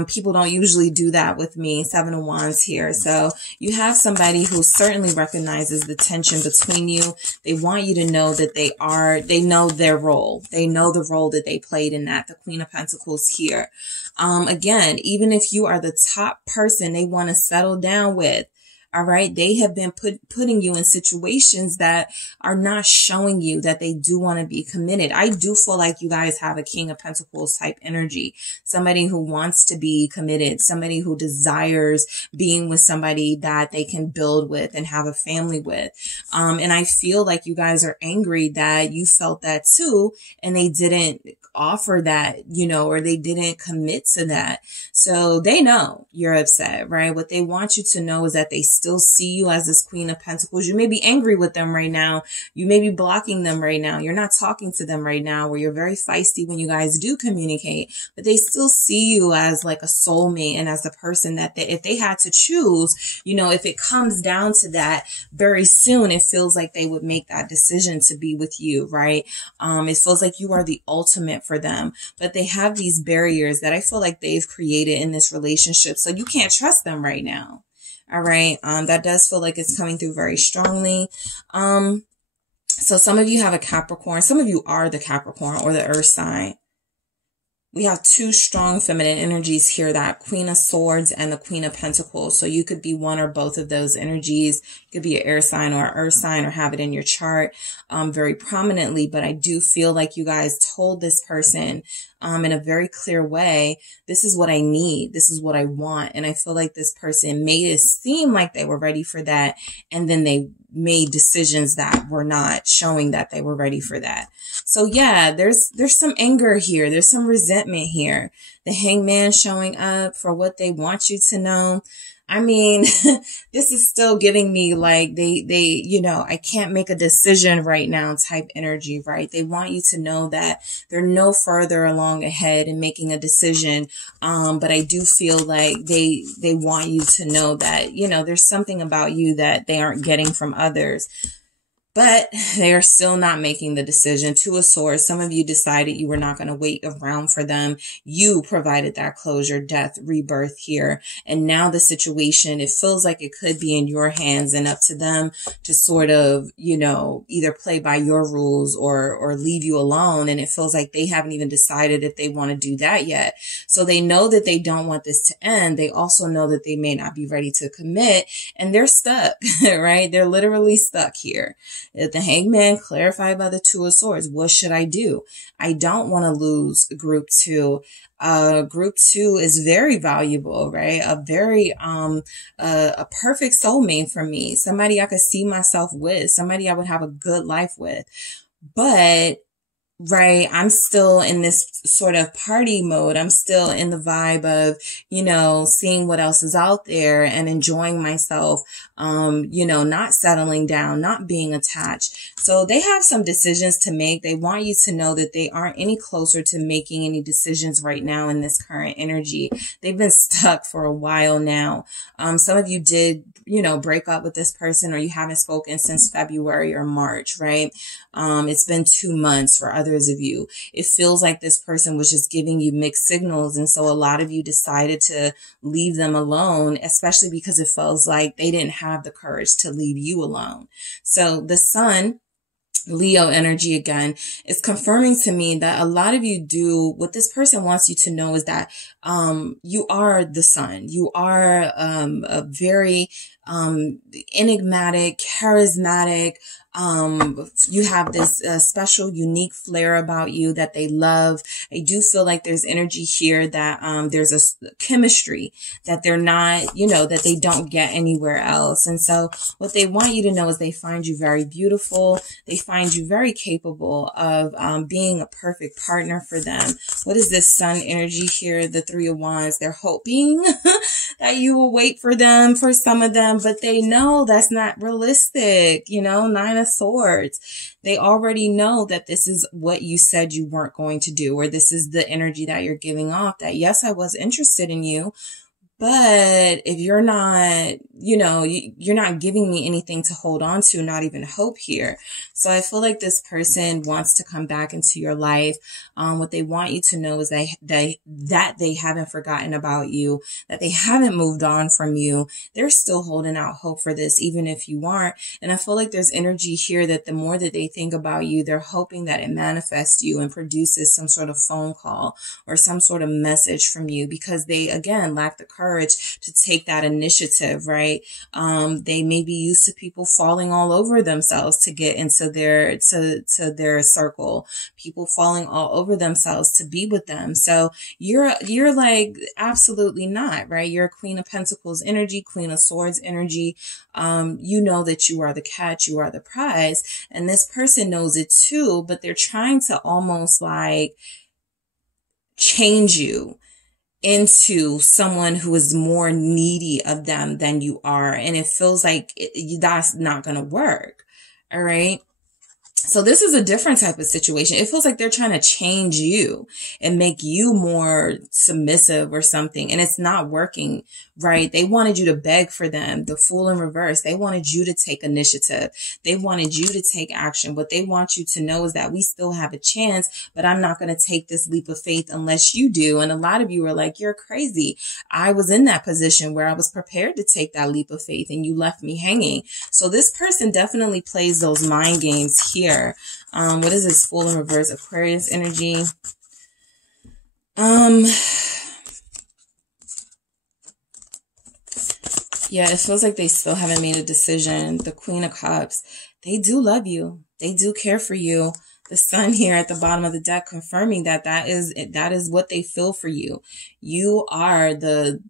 people don't usually do that with me. 7 of Wands here. So you have somebody who certainly recognizes the tension between you. They want you to know that they know their role. They know the role that they played in that. The Queen of Pentacles here. Again, even if you are the top person they want to settle down with, all right, they have been putting you in situations that are not showing you that they do want to be committed. I do feel like you guys have a King of Pentacles type energy, somebody who wants to be committed, somebody who desires being with somebody that they can build with and have a family with. And I feel like you guys are angry that you felt that too, and they didn't offer that, you know, or they didn't commit to that. So they know you're upset, right? What they want you to know is that they still see you as this Queen of Pentacles. You may be angry with them right now. You may be blocking them right now. You're not talking to them right now, where you're very feisty when you guys do communicate, but they still see you as like a soulmate and as the person that if they had to choose, you know, if it comes down to that very soon, it feels like they would make that decision to be with you, right? It feels like you are the ultimate for them, but they have these barriers that I feel like they've created in this relationship. So you can't trust them right now. All right. That does feel like it's coming through very strongly. So some of you have a Capricorn. Some of you are the Capricorn or the earth sign. We have two strong feminine energies here, that Queen of Swords and the Queen of Pentacles. So you could be one or both of those energies. You could be an air sign or an earth sign, or have it in your chart very prominently. But I do feel like you guys told this person in a very clear way, this is what I need. This is what I want. And I feel like this person made it seem like they were ready for that. And then they made decisions that were not showing that they were ready for that. So yeah, there's some anger here. There's some resentment here. The Hangman showing up for what they want you to know. I mean, this is still giving me like they, you know, I can't make a decision right now type energy, right? They want you to know that they're no further along ahead in making a decision. But I do feel like they want you to know that, you know, there's something about you that they aren't getting from others. But they are still not making the decision. Two of Swords. Some of you decided you were not going to wait around for them. You provided that closure, death, rebirth here. And now the situation, it feels like it could be in your hands and up to them to sort of, you know, either play by your rules or leave you alone. And it feels like they haven't even decided if they want to do that yet. So they know that they don't want this to end. They also know that they may not be ready to commit, and they're stuck, right? They're literally stuck here. The Hangman clarified by the Two of Swords. What should I do? I don't want to lose group 2. Group 2 is very valuable, right? A very, a perfect soulmate for me. Somebody I could see myself with, somebody I would have a good life with. But right, I'm still in this sort of party mode. I'm still in the vibe of, you know, seeing what else is out there and enjoying myself, you know, not settling down, not being attached. So they have some decisions to make. They want you to know that they aren't any closer to making any decisions right now in this current energy. They've been stuck for a while now. Some of you did, you know, break up with this person, or you haven't spoken since February or March, right? It's been 2 months for others of you. It feels like this person was just giving you mixed signals. And so a lot of you decided to leave them alone, especially because it feels like they didn't have the courage to leave you alone. So the Sun, Leo energy again, is confirming to me that a lot of you do, what this person wants you to know is that you are the Sun. You are a very enigmatic, charismatic, You have this special, unique flair about you that they love. I do feel like there's energy here that there's a chemistry that they're not, you know, that they don't get anywhere else. And so what they want you to know is they find you very beautiful. They find you very capable of being a perfect partner for them. What is this sun energy here? The Three of Wands. They're hoping that you will wait for them, for some of them, but they know that's not realistic. You know, Nine of Swords. They already know that this is what you said you weren't going to do, or this is the energy that you're giving off, that yes, I was interested in you, but if you're not, you know, you're not giving me anything to hold on to, not even hope here. So I feel like this person wants to come back into your life. What they want you to know is that they haven't forgotten about you, that they haven't moved on from you. They're still holding out hope for this, even if you aren't. And I feel like there's energy here that the more that they think about you, they're hoping that it manifests you and produces some sort of phone call or some sort of message from you, because they, again, lack the courage to take that initiative, right? They may be used to people falling all over themselves to get into their, to their circle, people falling all over themselves to be with them. So you're like, absolutely not, right? You're Queen of Pentacles energy, Queen of Swords energy. You know that you are the catch, you are the prize, and this person knows it too, but they're trying to almost like change you into someone who is more needy of them than you are. And it feels like that's not going to work. All right. So this is a different type of situation. It feels like they're trying to change you and make you more submissive or something. And it's not working, right? They wanted you to beg for them. The Fool in reverse. They wanted you to take initiative. They wanted you to take action. What they want you to know is that we still have a chance, but I'm not going to take this leap of faith unless you do. And a lot of you are like, you're crazy. I was in that position where I was prepared to take that leap of faith and you left me hanging. So this person definitely plays those mind games here. What is this Fool in reverse? Aquarius energy. Yeah, it feels like they still haven't made a decision. The Queen of Cups. They do love you. They do care for you. The Sun here at the bottom of the deck confirming that that is what they feel for you. You are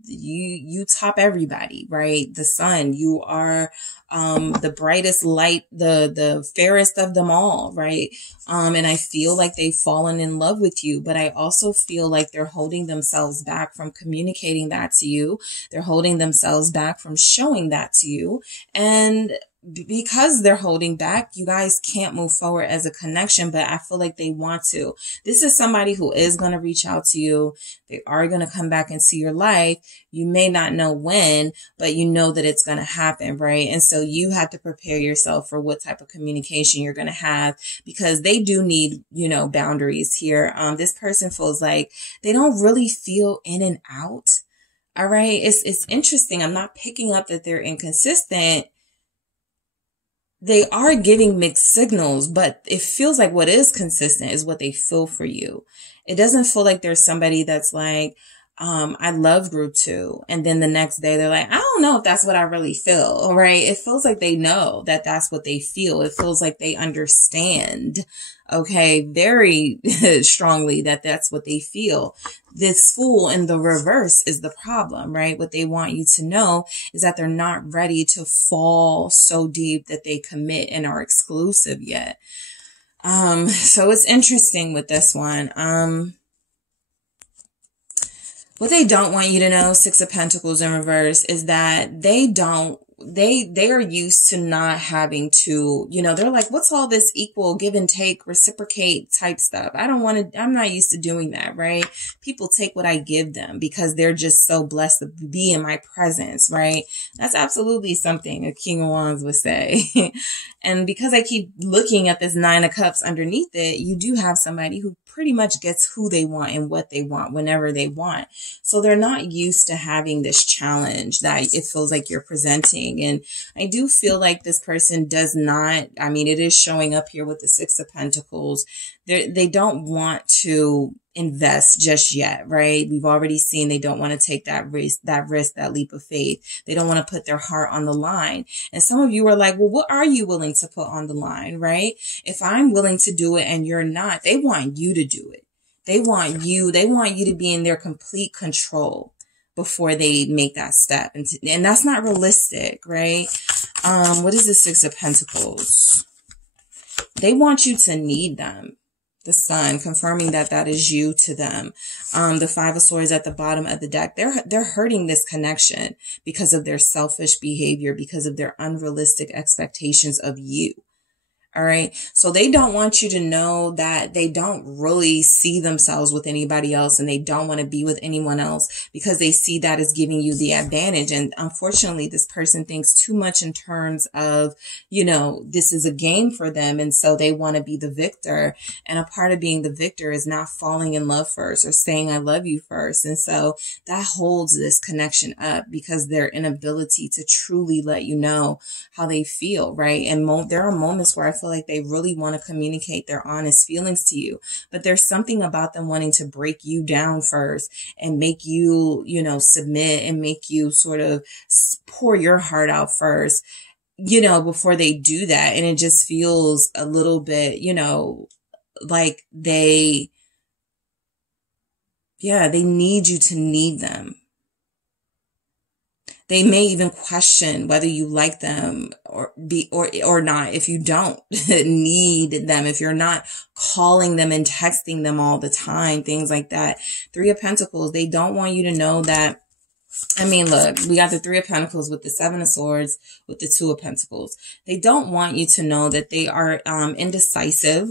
you top everybody, right? The Sun, you are the brightest light, the fairest of them all, right? And I feel like they've fallen in love with you, but I also feel like they're holding themselves back from communicating that to you. They're holding themselves back from showing that to you. And because they're holding back, you guys can't move forward as a connection, but I feel like they want to. This is somebody who is going to reach out to you. They are going to come back into your life. You may not know when, but you know that it's going to happen, right? And so you have to prepare yourself for what type of communication you're going to have, because they do need, you know, boundaries here. This person feels like they don't really feel in and out. All right. It's interesting. I'm not picking up that they're inconsistent. They are giving mixed signals, but it feels like what is consistent is what they feel for you. It doesn't feel like there's somebody that's like, I love group 2. And then the next day they're like, I don't know if that's what I really feel. Right? It feels like they know that that's what they feel. It feels like they understand, okay, very strongly that that's what they feel. This Fool in the reverse is the problem, right? What they want you to know is that they're not ready to fall so deep that they commit and are exclusive yet. So it's interesting with this one. What they don't want you to know, Six of Pentacles in reverse, is that they are used to not having to, you know, they're like, what's all this equal, give and take, reciprocate type stuff? I'm not used to doing that, right? People take what I give them because they're just so blessed to be in my presence, right? That's absolutely something a King of Wands would say. And because I keep looking at this Nine of Cups underneath it, you do have somebody who pretty much gets who they want and what they want whenever they want. So they're not used to having this challenge that it feels like you're presenting. happening. And I do feel like this person does not, I mean, it is showing up here with the Six of Pentacles. They don't want to invest just yet, right? We've already seen they don't want to take that risk, that leap of faith. They don't want to put their heart on the line. And some of you are like, well, what are you willing to put on the line, right? If I'm willing to do it and you're not, they want you to do it. They want you to be in their complete control before they make that step. And that's not realistic, right? What is the Six of Pentacles? They want you to need them. The Sun, confirming that that is you to them. The Five of Swords at the bottom of the deck. They're hurting this connection because of their selfish behavior, because of their unrealistic expectations of you. All right. So they don't want you to know that they don't really see themselves with anybody else, and they don't want to be with anyone else because they see that as giving you the advantage. And unfortunately, this person thinks too much in terms of, you know, this is a game for them. And so they want to be the victor. And a part of being the victor is not falling in love first or saying, I love you first. And so that holds this connection up because their inability to truly let you know how they feel. Right. And there are moments where I feel like they really want to communicate their honest feelings to you, but there's something about them wanting to break you down first and make you, you know, submit and make you sort of pour your heart out first, you know, before they do that. And it just feels a little bit, you know, like they need you to need them. They may even question whether you like them or not if you don't need them, if you're not calling them and texting them all the time, things like that. Three of Pentacles, they don't want you to know that. I mean, look, we got the Three of Pentacles with the Seven of Swords with the Two of Pentacles. They don't want you to know that they are indecisive,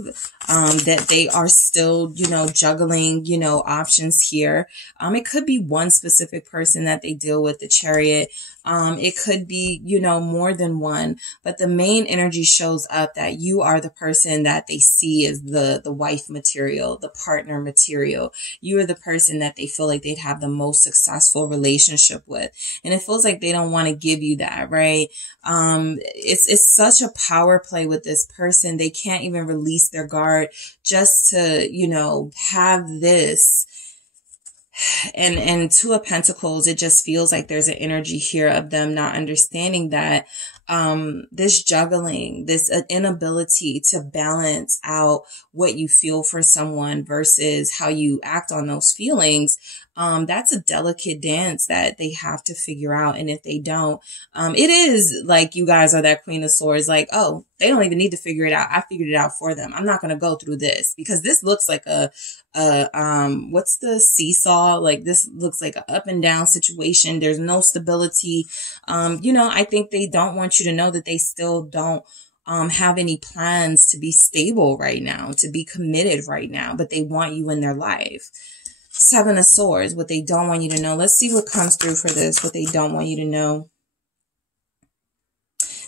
that they are still, you know, juggling, you know, options here. It could be one specific person that they deal with, the Chariot. It could be, you know, more than one, but the main energy shows up that you are the person that they see as the wife material, the partner material. You are the person that they feel like they'd have the most successful relationship with. And it feels like they don't want to give you that, right? It's such a power play with this person. They can't even release their guard just to, you know, have this. And Two of Pentacles, it just feels like there's an energy here of them not understanding that this juggling, this inability to balance out what you feel for someone versus how you act on those feelings. That's a delicate dance that they have to figure out. And if they don't, it is like you guys are that Queen of Swords, like, oh, they don't even need to figure it out. I figured it out for them. I'm not going to go through this because this looks like what's the seesaw? Like this looks like an up and down situation. There's no stability. You know, I think they don't want you to know that they still don't have any plans to be stable right now, to be committed right now, but they want you in their life. Seven of Swords, what they don't want you to know. Let's see what comes through for this, what they don't want you to know.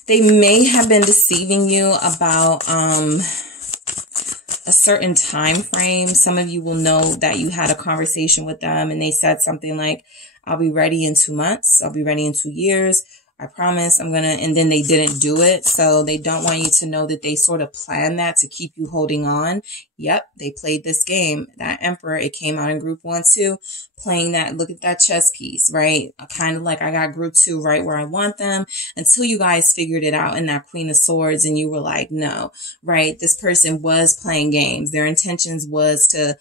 They may have been deceiving you about a certain time frame. Some of you will know that you had a conversation with them and they said something like, I'll be ready in 2 months. I'll be ready in 2 years. I promise I'm and then they didn't do it. So they don't want you to know that they sort of planned that to keep you holding on. Yep, they played this game. That Emperor, it came out in group 1, 2, playing that, look at that chess piece, right? Kind of like I got group 2 right where I want them until you guys figured it out in that Queen of Swords and you were like, no, right? This person was playing games. Their intentions was to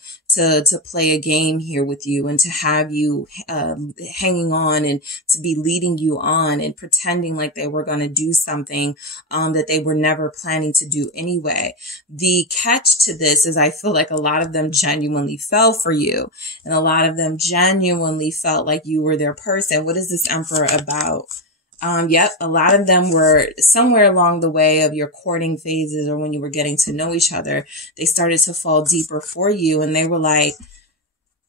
play a game here with you and to have you hanging on and to be leading you on and pretending like they were going to do something that they were never planning to do anyway. The catch to this is I feel like a lot of them genuinely fell for you and a lot of them genuinely felt like you were their person. What is this Emperor about? Yep, a lot of them were somewhere along the way of your courting phases or when you were getting to know each other, they started to fall deeper for you and they were like,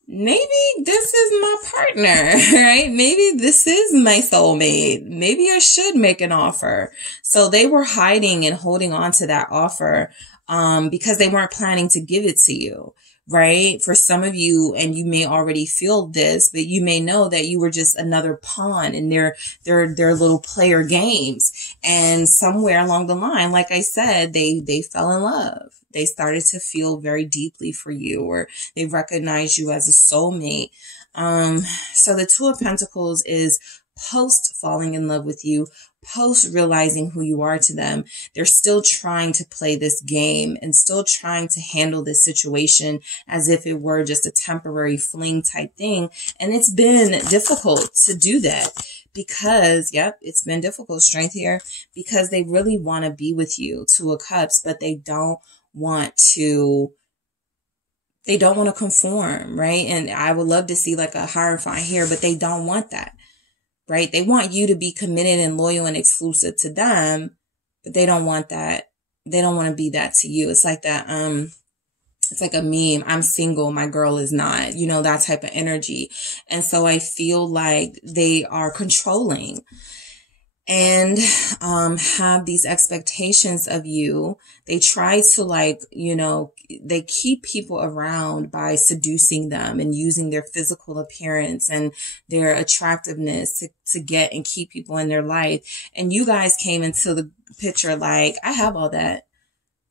maybe this is my partner, right? Maybe this is my soulmate. Maybe I should make an offer. So they were hiding and holding on to that offer because they weren't planning to give it to you. right? For some of you, and you may already feel this, but you may know that you were just another pawn in their little player games. And somewhere along the line, like I said, they fell in love. They started to feel very deeply for you, or they recognize you as a soulmate. So the Two of Pentacles is post falling in love with you, post realizing who you are to them. They're still trying to play this game and still trying to handle this situation as if it were just a temporary fling type thing. And it's been difficult to do that because, yep, it's been difficult, strength here, because they really want to be with you, Two of Cups, but they don't want to conform, right? And I would love to see like a Hierophant here, but they don't want that. Right? They want you to be committed and loyal and exclusive to them, but they don't want that. They don't want to be that to you. It's like that, it's like a meme. I'm single. My girl is not, you know, that type of energy. And so I feel like they are controlling and, have these expectations of you. They try to like, you know, they keep people around by seducing them and using their physical appearance and their attractiveness to get and keep people in their life. And you guys came into the picture like, I have all that.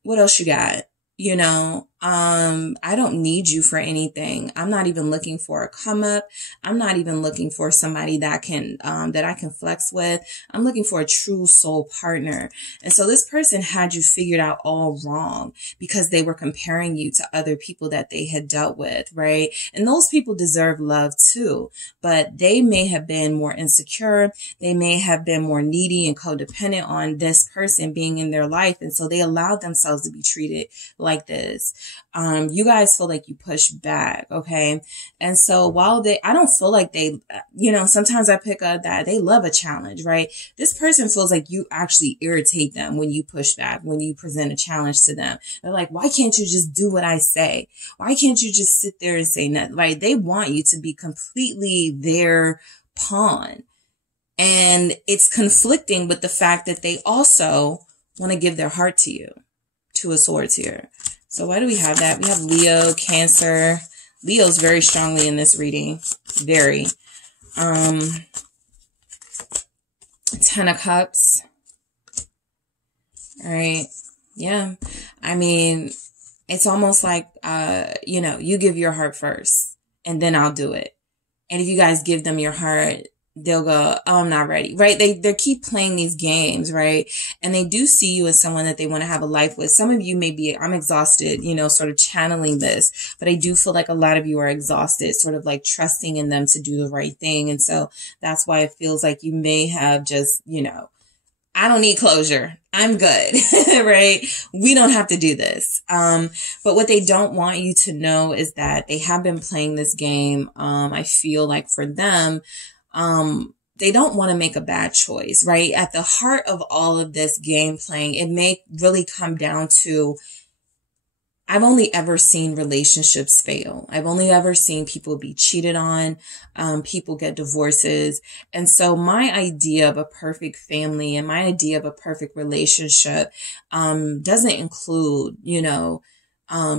What else you got? You know, I don't need you for anything. I'm not even looking for a come up. I'm not even looking for somebody that can, that I can flex with. I'm looking for a true soul partner. And so this person had you figured out all wrong because they were comparing you to other people that they had dealt with, right? And those people deserve love too, but they may have been more insecure. They may have been more needy and codependent on this person being in their life. And so they allowed themselves to be treated like this. You guys feel like you push back. Okay. And so while I don't feel like they, you know, sometimes I pick up that they love a challenge, right? This person feels like you actually irritate them when you push back, when you present a challenge to them. They're like, why can't you just do what I say? Why can't you just sit there and say nothing? Like they want you to be completely their pawn. And it's conflicting with the fact that they also want to give their heart to you. Two of Swords here. So why do we have that? We have Leo, Cancer. Leo's very strongly in this reading. Very. 10 of Cups. All right. Yeah. I mean, it's almost like, you know, you give your heart first and then I'll do it. And if you guys give them your heart, they'll go, oh, I'm not ready, right? They keep playing these games, right? And they do see you as someone that they want to have a life with. Some of you may be, I'm exhausted, you know, sort of channeling this, but I do feel like a lot of you are exhausted, sort of like trusting in them to do the right thing. And so that's why it feels like you may have just, you know, I don't need closure. I'm good, right? We don't have to do this. But what they don't want you to know is that they have been playing this game. I feel like for them, they don't want to make a bad choice, right? At the heart of all of this game playing, it may really come down to, I've only ever seen relationships fail. I've only ever seen people be cheated on, people get divorces. And so my idea of a perfect family and my idea of a perfect relationship, doesn't include, you know,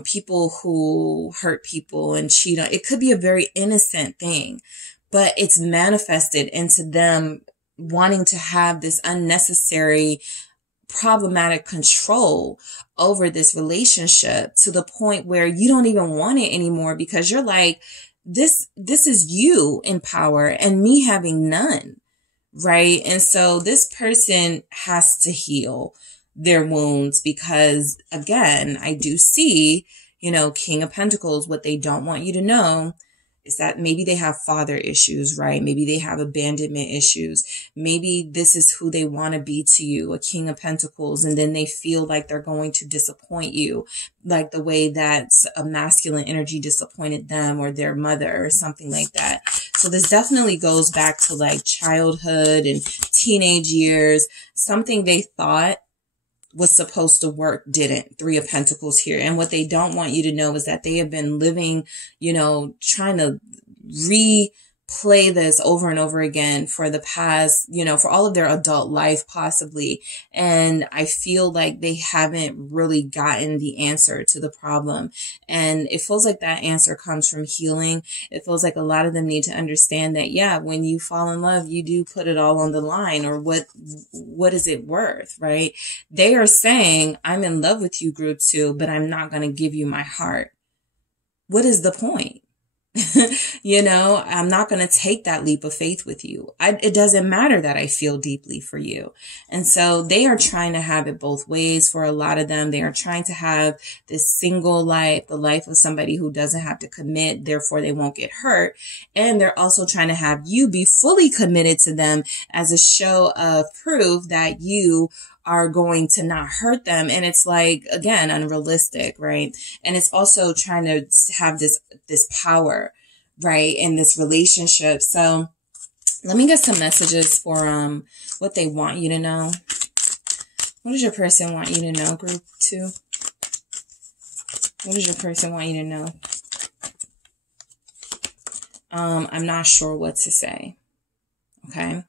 people who hurt people and cheat on. It could be a very innocent thing, but it's manifested into them wanting to have this unnecessary problematic control over this relationship to the point where you don't even want it anymore because you're like, this is you in power and me having none, right? And so this person has to heal their wounds because, again, I do see, you know, King of Pentacles, what they don't want you to know is that maybe they have father issues, right? Maybe they have abandonment issues. Maybe this is who they want to be to you, a King of Pentacles, and then they feel like they're going to disappoint you, like the way that a masculine energy disappointed them or their mother or something like that. So this definitely goes back to like childhood and teenage years, something they thought was supposed to work didn't. 3 of Pentacles here. And what they don't want you to know is that they have been living, you know, trying to play this over and over again for the past, for all of their adult life possibly. And I feel like they haven't really gotten the answer to the problem. And it feels like that answer comes from healing. It feels like a lot of them need to understand that, yeah, when you fall in love, you do put it all on the line, or what is it worth, right? They are saying, I'm in love with you, group 2, but I'm not going to give you my heart. What is the point? I'm not going to take that leap of faith with you. It doesn't matter that I feel deeply for you. And so they are trying to have it both ways. For a lot of them, they are trying to have this single life, the life of somebody who doesn't have to commit, therefore they won't get hurt. And they're also trying to have you be fully committed to them as a show of proof that you are going to not hurt them. And it's like, again, unrealistic, right? And it's also trying to have this power, right, in this relationship. So let me get some messages for what they want you to know. What does your person want you to know, group 2? What does your person want you to know? I'm not sure what to say. Okay.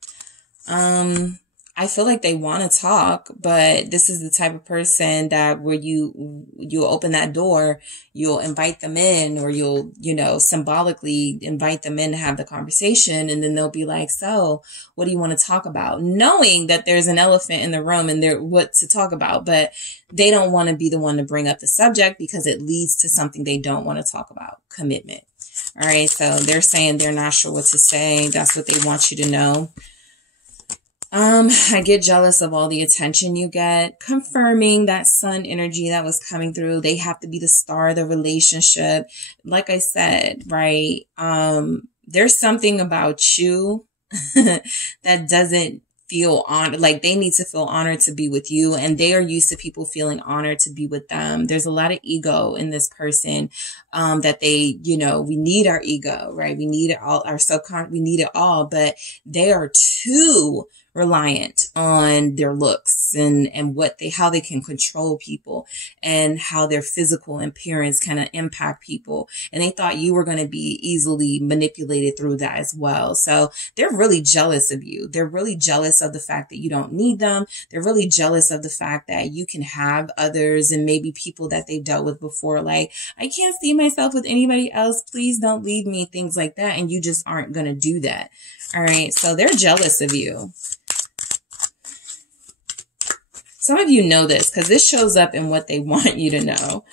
I feel like they want to talk, but this is the type of person that where you'll open that door, you'll invite them in, or you'll, symbolically invite them in to have the conversation. And then they'll be like, so what do you want to talk about? Knowing that there's an elephant in the room and there what to talk about, but they don't want to be the one to bring up the subject because it leads to something they don't want to talk about. Commitment. All right. So they're saying they're not sure what to say. That's what they want you to know. I get jealous of all the attention you get, confirming that sun energy that was coming through. They have to be the star of the relationship. Like I said, right? There's something about you that doesn't feel honored. Like they need to feel honored to be with you, and they are used to people feeling honored to be with them. There's a lot of ego in this person, that they, we need our ego, right? We need it all, our subconscious, we need it all, but they are too reliant on their looks and how they can control people and how their physical appearance kind of impact people. And they thought you were going to be easily manipulated through that as well. So they're really jealous of you. They're really jealous of the fact that you don't need them. They're really jealous of the fact that you can have others and maybe people that they've dealt with before. Like, I can't see myself with anybody else. Please don't leave me. Things like that. And you just aren't going to do that. All right. So they're jealous of you. Some of you know this because this shows up in what they want you to know.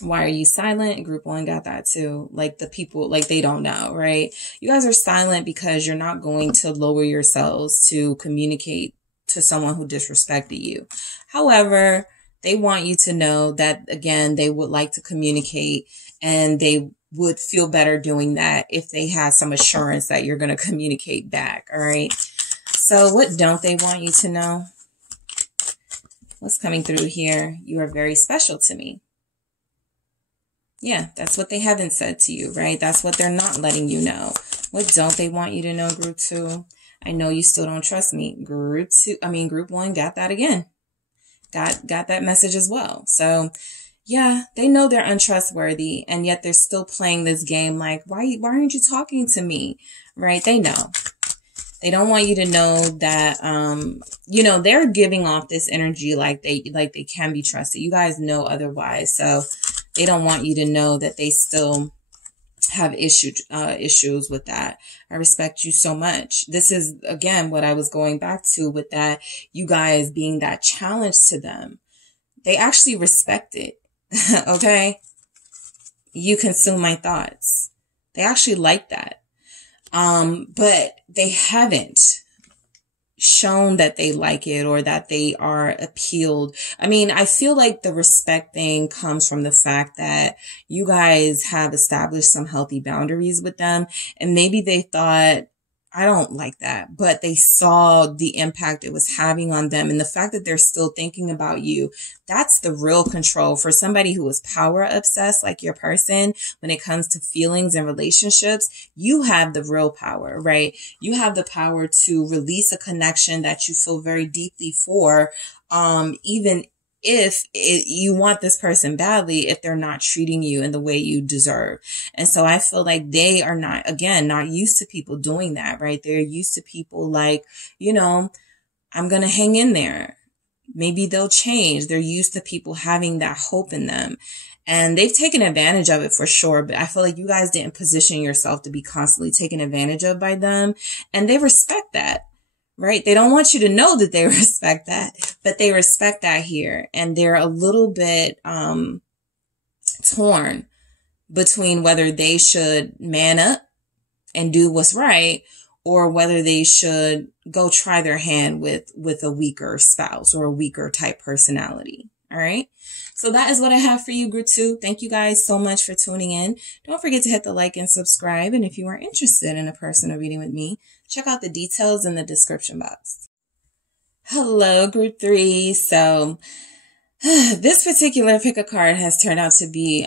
Why are you silent? Group 1 got that too. Like the people, like they don't know, right? You guys are silent because you're not going to lower yourselves to communicate to someone who disrespected you. However, they want you to know that, again, they would like to communicate, and they would feel better doing that if they had some assurance that you're going to communicate back. All right. So what don't they want you to know? What's coming through here? You are very special to me. Yeah, that's what they haven't said to you, right? That's what they're not letting you know. What don't they want you to know, group 2? I know you still don't trust me. Group 1 got that again. Got that message as well. So yeah, they know they're untrustworthy, and yet they're still playing this game like, why aren't you talking to me? Right? They know. They don't want you to know that, they're giving off this energy like they can be trusted. You guys know otherwise. So they don't want you to know that they still have issues with that. I respect you so much. This is, again, what I was going back to with that, you guys being that challenge to them. They actually respect it. Okay. You consume my thoughts. They actually like that. But they haven't shown that they like it or that they are appealed. I mean, I feel like the respect thing comes from the fact that you guys have established some healthy boundaries with them, and maybe they thought, I don't like that, but they saw the impact it was having on them. And the fact that they're still thinking about you, that's the real control for somebody who is power obsessed, like your person. When it comes to feelings and relationships, you have the real power, right? You have the power to release a connection that you feel very deeply for, even you want this person badly, if they're not treating you in the way you deserve. And so I feel like they are not, again, not used to people doing that, right? They're used to people like, you know, I'm going to hang in there. Maybe they'll change. They're used to people having that hope in them. And they've taken advantage of it for sure. But I feel like you guys didn't position yourself to be constantly taken advantage of by them. And they respect that. Right? They don't want you to know that they respect that, but they respect that here. And they're a little bit torn between whether they should man up and do what's right, or whether they should go try their hand with a weaker spouse or a weaker type personality. All right. So that is what I have for you, group 2. Thank you guys so much for tuning in. Don't forget to hit the like and subscribe. And if you are interested in a personal reading with me, check out the details in the description box. Hello, group 3. So this particular pick a card has turned out to be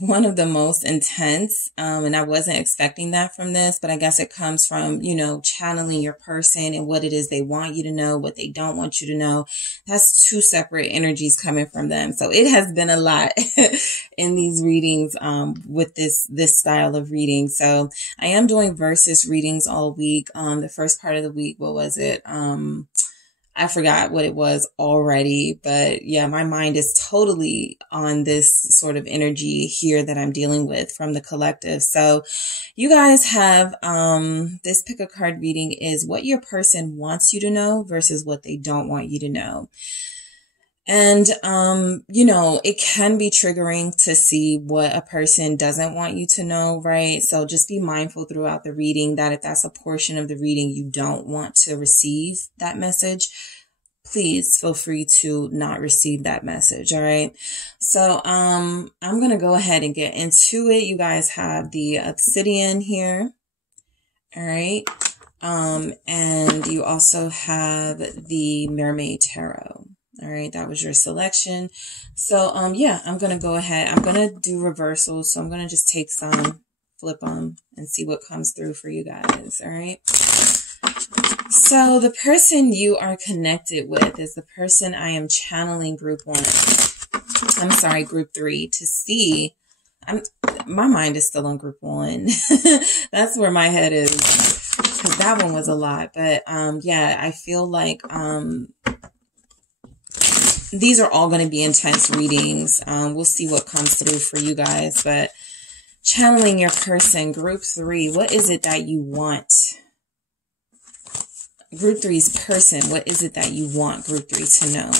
one of the most intense. And I wasn't expecting that from this, but I guess it comes from, you know, channeling your person and what it is they want you to know, what they don't want you to know. That's 2 separate energies coming from them. So it has been a lot in these readings, with this style of reading. So I am doing versus readings all week. The first part of the week, what was it? I forgot what it was already, but yeah, my mind is totally on this sort of energy here that I'm dealing with from the collective. So you guys have, this pick a card reading is what your person wants you to know versus what they don't want you to know. And, you know, it can be triggering to see what a person doesn't want you to know, right? So just be mindful throughout the reading that if that's a portion of the reading you don't want to receive that message, please feel free to not receive that message. All right. So, I'm going to go ahead and get into it. You guys have the obsidian here. All right. And you also have the mermaid tarot. All right, that was your selection. So, yeah, I'm going to go ahead. I'm going to do reversals. So I'm going to just take some, flip them, and see what comes through for you guys. All right. So the person you are connected with is the person I am channeling group 1. I'm sorry, group 3 to see. My mind is still on group 1. That's where my head is, because that one was a lot. But, yeah, I feel like, these are all going to be intense readings. We'll see what comes through for you guys. But channeling your person, group 3, what is it that you want? Group 3's person, what is it that you want group 3 to know?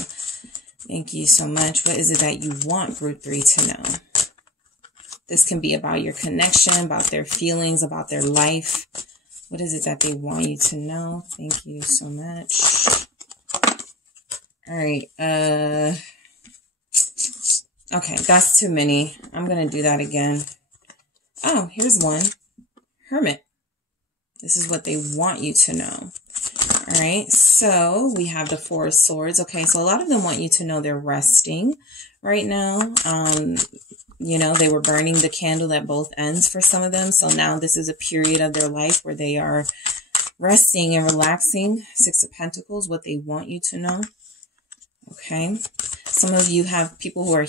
Thank you so much. What is it that you want group 3 to know? This can be about your connection, about their feelings, about their life. What is it that they want you to know? Thank you so much. All right. Okay, that's too many. I'm going to do that again. Oh, here's one. Hermit. This is what they want you to know. All right. So we have the 4 of Swords. Okay. So a lot of them want you to know they're resting right now. You know, they were burning the candle at both ends for some of them. So now this is a period of their life where they are resting and relaxing. 6 of Pentacles, what they want you to know. Okay. Some of you have people who are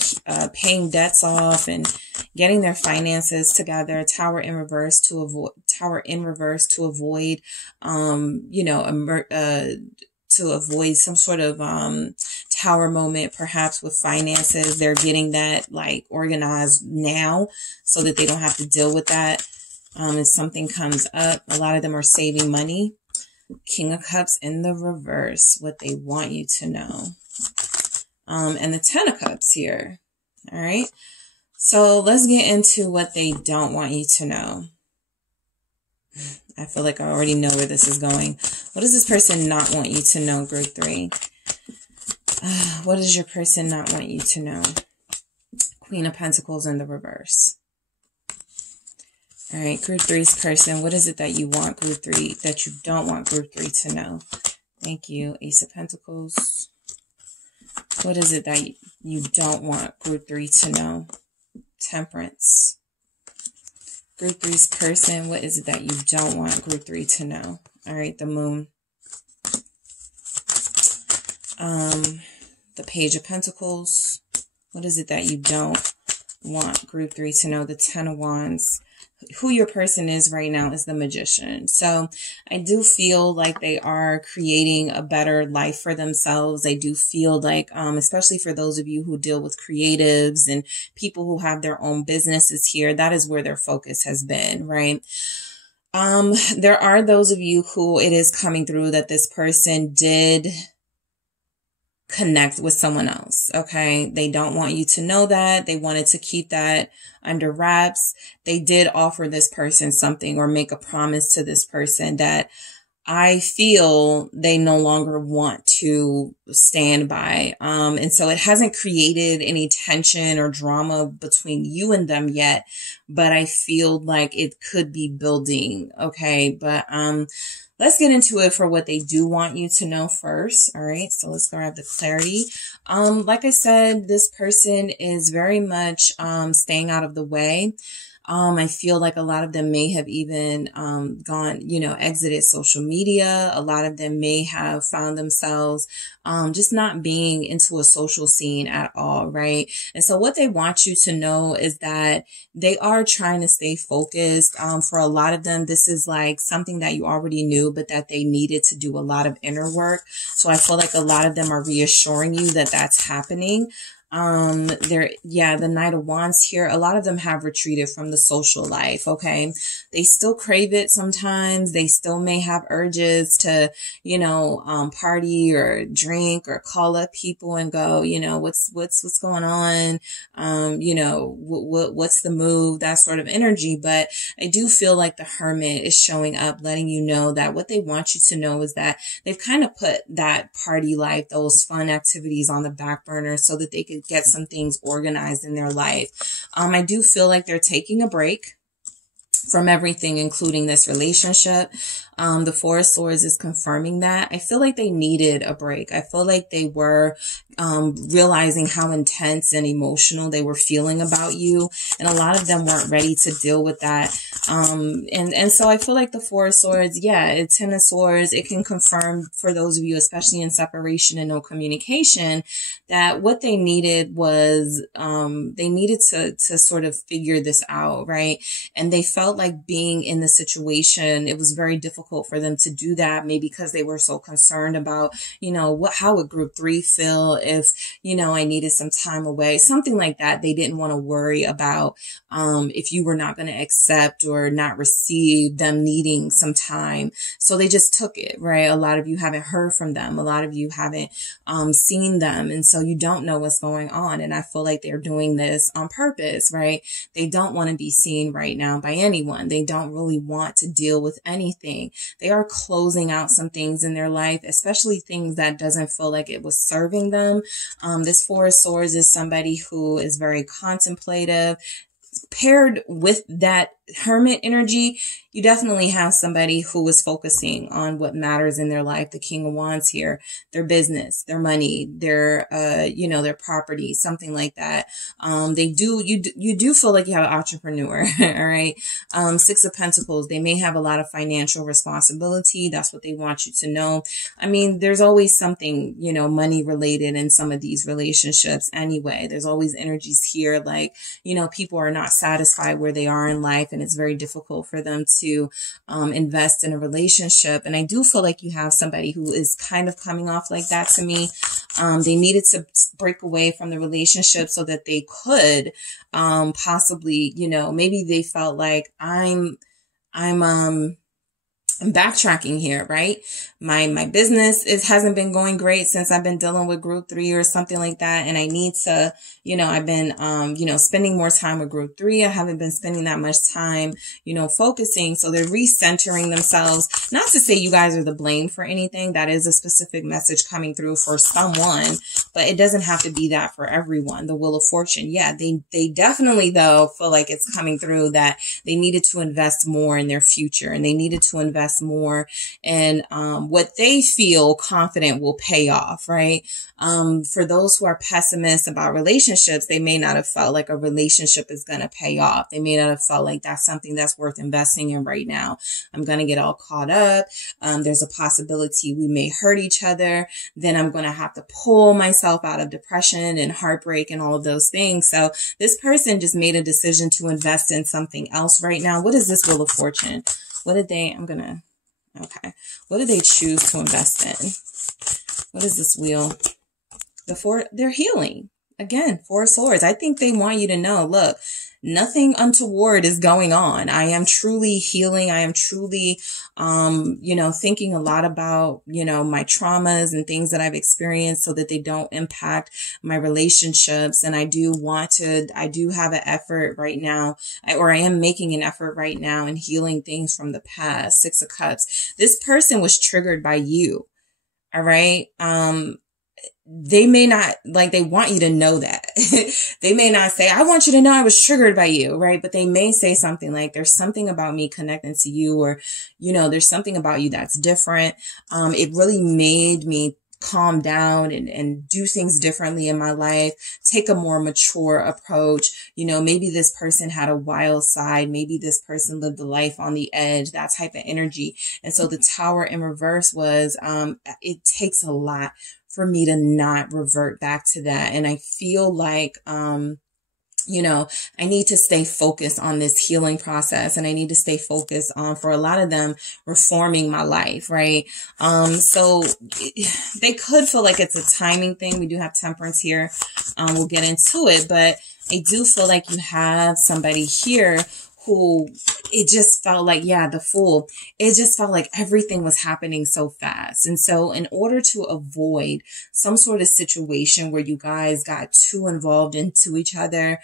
paying debts off and getting their finances together. Tower in reverse to avoid, you know, to avoid some sort of tower moment, perhaps with finances. They're getting that like organized now so that they don't have to deal with that. If something comes up, a lot of them are saving money. King of Cups in the reverse, what they want you to know. And the 10 of Cups here. All right. So let's get into what they don't want you to know. I feel like I already know where this is going. What does this person not want you to know, group 3? What does your person not want you to know? Queen of Pentacles in the reverse. All right, group 3's person. What is it that you want, group 3, that you don't want group 3 to know? Thank you. Ace of Pentacles. What is it that you don't want group 3 to know? Temperance. Group 3's person, what is it that you don't want group 3 to know? All right, the Moon. the Page of Pentacles. What is it that you don't want group 3 to know? The 10 of Wands. Who your person is right now is the Magician. So I do feel like they are creating a better life for themselves. I do feel like, especially for those of you who deal with creatives and people who have their own businesses here, that is where their focus has been, right? There are those of you who it is coming through that this person did connect with someone else. Okay. They don't want you to know that. They wanted to keep that under wraps. They did offer this person something or make a promise to this person that I feel they no longer want to stand by. And so it hasn't created any tension or drama between you and them yet, but I feel like it could be building. Okay. But, let's get into it for what they do want you to know first. All right. So let's grab the clarity. Like I said, this person is very much, staying out of the way. I feel like a lot of them may have even, gone, exited social media. A lot of them may have found themselves, just not being into a social scene at all. Right. And so what they want you to know is that they are trying to stay focused. For a lot of them, this is like something that you already knew, but that they needed to do a lot of inner work. So I feel like a lot of them are reassuring you that that's happening. The Knight of Wands here, a lot of them have retreated from the social life. Okay. They still crave it sometimes. They still may have urges to, party or drink or call up people and go, what's going on? What's the move? That sort of energy. But I do feel like the Hermit is showing up, letting you know that what they want you to know is that they've kind of put that party life, those fun activities on the back burner so that they could get some things organized in their life. I do feel like they're taking a break from everything, including this relationship. The Four of Swords is confirming that. I feel like they needed a break. I feel like they were realizing how intense and emotional they were feeling about you. And a lot of them weren't ready to deal with that. And so I feel like the Four of Swords, it's 10 of Swords. It can confirm for those of you, especially in separation and no communication, that what they needed was, they needed to sort of figure this out, right? And they felt like being in the situation, it was very difficult for them to do that, maybe because they were so concerned about, how would group 3 feel if, I needed some time away, something like that. They didn't want to worry about, if you were not going to accept or not receive them needing some time. So they just took it, right? A lot of you haven't heard from them. A lot of you haven't, seen them. And so you don't know what's going on. And I feel like they're doing this on purpose, right? They don't want to be seen right now by anyone. They don't really want to deal with anything. They are closing out some things in their life, especially things that doesn't feel like it was serving them. This Four of Swords is somebody who is very contemplative. Paired with that Hermit energy, you definitely have somebody who is focusing on what matters in their life. The King of Wands here, their business, their money, their, their property, something like that. You do feel like you have an entrepreneur. All right. Six of Pentacles, they may have a lot of financial responsibility. That's what they want you to know. I mean, there's always something, money related in some of these relationships anyway. There's always energies here. Like, people are not satisfied where they are in life, and it's very difficult for them to invest in a relationship. And I do feel like you have somebody who is kind of coming off like that to me. They needed to break away from the relationship so that they could possibly, maybe they felt like I'm backtracking here, right? My business, it hasn't been going great since I've been dealing with group 3 or something like that. And I need to, I've been, spending more time with group 3. I haven't been spending that much time, focusing. So they're recentering themselves. Not to say you guys are the blame for anything. That is a specific message coming through for someone, but it doesn't have to be that for everyone. The Wheel of Fortune. Yeah, they definitely though feel like it's coming through that they needed to invest more in their future, and they needed to invest more in what they feel confident will pay off, right? For those who are pessimists about relationships, they may not have felt like a relationship is going to pay off. They may not have felt like that's something that's worth investing in right now. I'm going to get all caught up. There's a possibility we may hurt each other. Then I'm going to have to pull myself themselves out of depression and heartbreak and all of those things. So this person just made a decision to invest in something else right now. What is this Wheel of Fortune? What did they, okay. What did they choose to invest in? What is this wheel? They're healing. Again, Four of Swords. I think they want you to know, look, nothing untoward is going on. I am truly healing. I am truly, thinking a lot about, my traumas and things that I've experienced so that they don't impact my relationships. And I do have an effort right now, or I am making an effort right now in healing things from the past. Six of Cups. This person was triggered by you. All right. They may not, they want you to know that. They may not say, I want you to know I was triggered by you, right? But they may say something like, there's something about me connecting to you, or, there's something about you that's different. It really made me calm down and do things differently in my life, take a more mature approach. Maybe this person had a wild side. Maybe this person lived a life on the edge, that type of energy. And so the Tower in reverse was, it takes a lot for me to not revert back to that. And I feel like, I need to stay focused on this healing process, and I need to stay focused on, for a lot of them, reforming my life, right? So they could feel like it's a timing thing. We do have Temperance here. We'll get into it, but I do feel like you have somebody here who it just felt like, the Fool, it just felt like everything was happening so fast. And so in order to avoid some sort of situation where you guys got too involved into each other,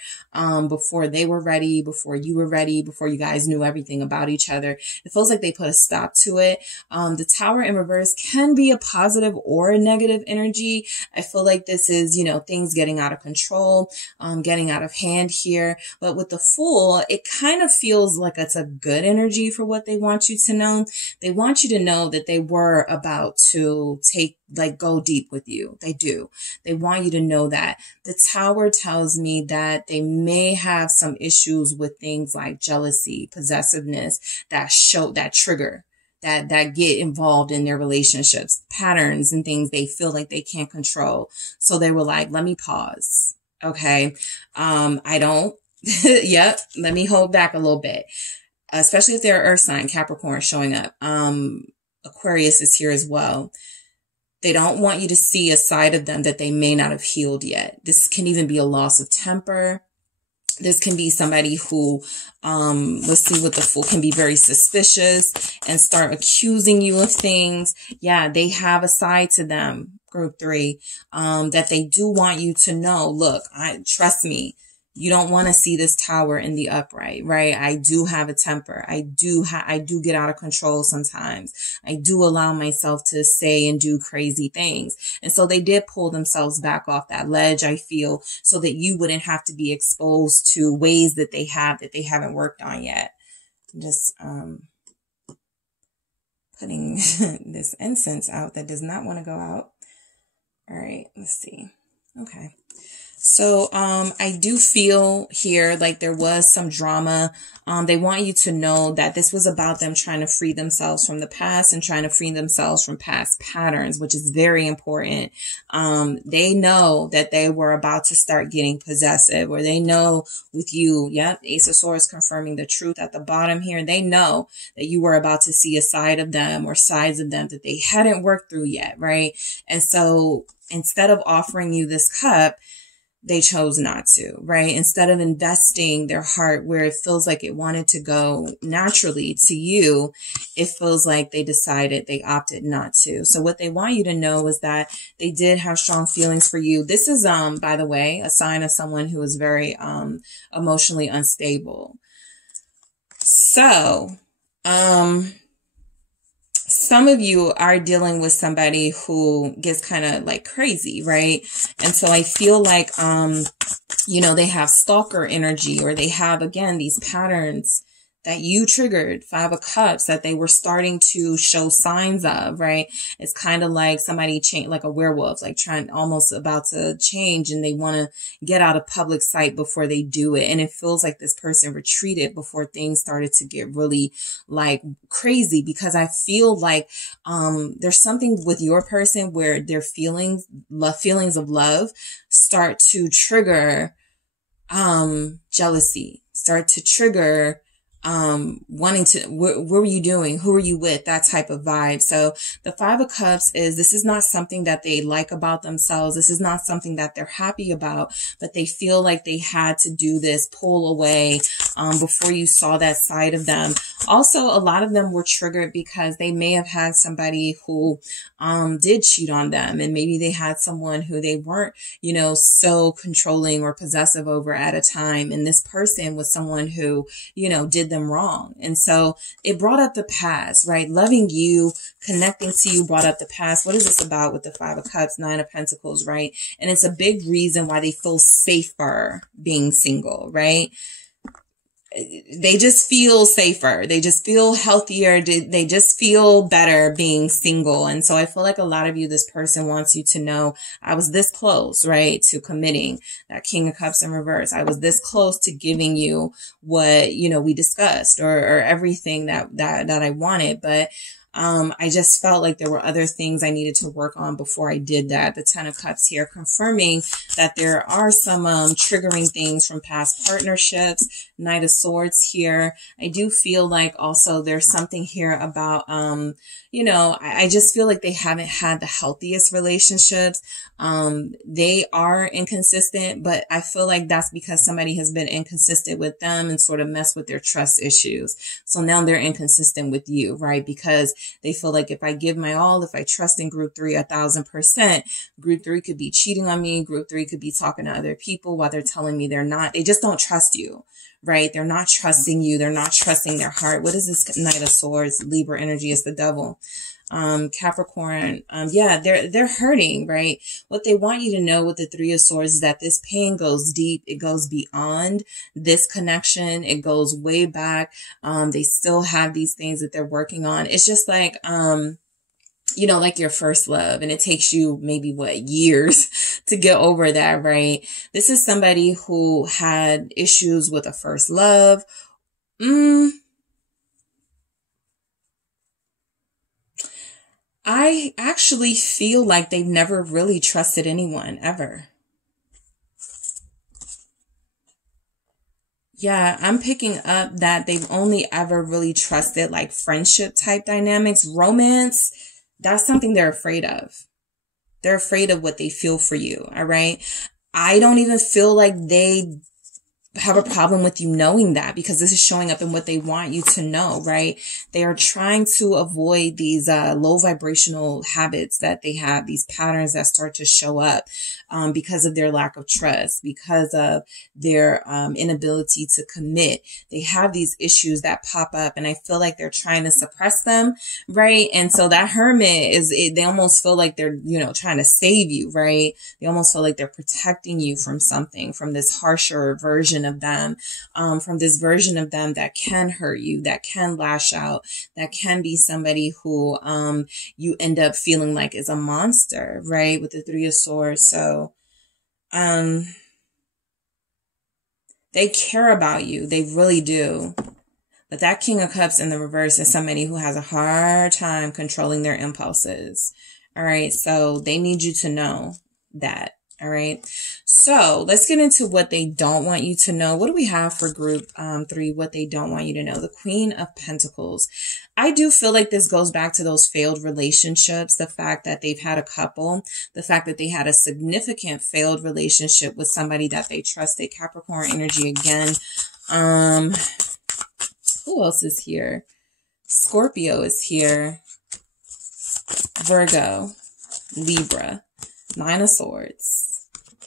before they were ready, before you were ready, before you guys knew everything about each other, it feels like they put a stop to it. The Tower in reverse can be a positive or a negative energy. I feel like this is, things getting out of control, getting out of hand here. But with the Fool, it kind of feels like it's a good energy for what they want you to know. They want you to know that they were about to go deep with you. They do. They want you to know that. The Tower tells me that they may have some issues with things like jealousy, possessiveness, that trigger, that get involved in their relationships, patterns and things they feel like they can't control. So they were like, let me pause. Okay. I don't. Yep. Let me hold back a little bit, especially if they're Earth sign, Capricorn showing up. Aquarius is here as well. They don't want you to see a side of them that they may not have healed yet. This can even be a loss of temper. This can be somebody who, let's see what the Fool can be, very suspicious and start accusing you of things. Yeah, they have a side to them, group 3, that they do want you to know. Look, trust me. You don't want to see this Tower in the upright, right? I do have a temper. I do get out of control sometimes. I do allow myself to say and do crazy things. And so they did pull themselves back off that ledge, I feel, so that you wouldn't have to be exposed to ways that they haven't worked on yet. I'm just, putting this incense out that does not want to go out. All right, let's see. Okay. So, I do feel here like there was some drama. They want you to know that this was about them trying to free themselves from the past and trying to free themselves from past patterns, which is very important. They know that they were about to start getting possessive, or they know with you. Yep. Ace of Swords confirming the truth at the bottom here. They know that you were about to see a side of them or sides of them that they hadn't worked through yet. Right. And so instead of offering you this cup, they chose not to, right? Instead of investing their heart where it feels like it wanted to go naturally to you, it feels like they opted not to. So what they want you to know is that they did have strong feelings for you. This is, by the way, a sign of someone who is very, emotionally unstable. So, some of you are dealing with somebody who gets kind of like crazy, right? And so I feel like, they have stalker energy, or they have, again, these patterns that you triggered, 5 of Cups, that they were starting to show signs of, right? It's kind of like somebody change, like a werewolf, like trying, almost about to change, and they want to get out of public sight before they do it. And it feels like this person retreated before things started to get really like crazy, because I feel like, there's something with your person where their feelings of love start to trigger, jealousy, start to trigger, wanting to, what were you doing? Who are you with? That type of vibe. So the 5 of Cups is, this is not something that they like about themselves. This is not something that they're happy about, but they feel like they had to do this, pull away, before you saw that side of them. Also, a lot of them were triggered because they may have had somebody who, did cheat on them, and maybe they had someone who they weren't, you know, so controlling or possessive over at a time. And this person was someone who, you know, did them wrong. And so it brought up the past, right? Loving you, connecting to you brought up the past. What is this about with the 5 of Cups, 9 of Pentacles, right? And it's a big reason why they feel safer being single, right? They just feel safer. They just feel healthier. They just feel better being single. And so I feel like a lot of you, this person wants you to know, I was this close, right, to committing. That King of Cups in reverse. I was this close to giving you what, you know, we discussed, or everything that I wanted. But I just felt like there were other things I needed to work on before I did that. The 10 of Cups here, confirming that there are some triggering things from past partnerships. Knight of Swords here. I do feel like also there's something here about, you know, I just feel like they haven't had the healthiest relationships. They are inconsistent, but I feel like that's because somebody has been inconsistent with them and sort of messed with their trust issues. So now they're inconsistent with you, right? Because they feel like if I give my all, if I trust in group 3 1,000%, group 3 could be cheating on me. Group 3 could be talking to other people while they're telling me they're not. They just don't trust you, right? They're not trusting you. They're not trusting their heart. What is this Knight of Swords? Libra energy is the devil. Capricorn, yeah, they're hurting, right? What they want you to know with the 3 of Swords is that this pain goes deep. It goes beyond this connection. It goes way back. They still have these things that they're working on. It's just like, you know, like your first love, and it takes you maybe years to get over that, right? This is somebody who had issues with a first love. I actually feel like they've never really trusted anyone ever. Yeah, I'm picking up that they've only ever really trusted like friendship type dynamics. Romance, that's something they're afraid of. They're afraid of what they feel for you. All right. I don't even feel like they have a problem with you knowing that, because this is showing up in what they want you to know, right? They are trying to avoid these low vibrational habits that they have, these patterns that start to show up because of their lack of trust, because of their inability to commit. They have these issues that pop up, and I feel like they're trying to suppress them, right? And so that Hermit they almost feel like they're, you know, trying to save you, right? They almost feel like they're protecting you from something, from this harsher version of them, from this version of them that can hurt you, that can lash out, that can be somebody who you end up feeling like is a monster, right? With the 3 of Swords. So they care about you. They really do. But that King of Cups in the reverse is somebody who has a hard time controlling their impulses. All right. So they need you to know that. All right. So let's get into what they don't want you to know. What do we have for group 3? What they don't want you to know. The Queen of Pentacles. I do feel like this goes back to those failed relationships. The fact that they've had a couple, the fact that they had a significant failed relationship with somebody that they trusted. Capricorn energy again. Who else is here? Scorpio is here. Virgo, Libra, 9 of Swords.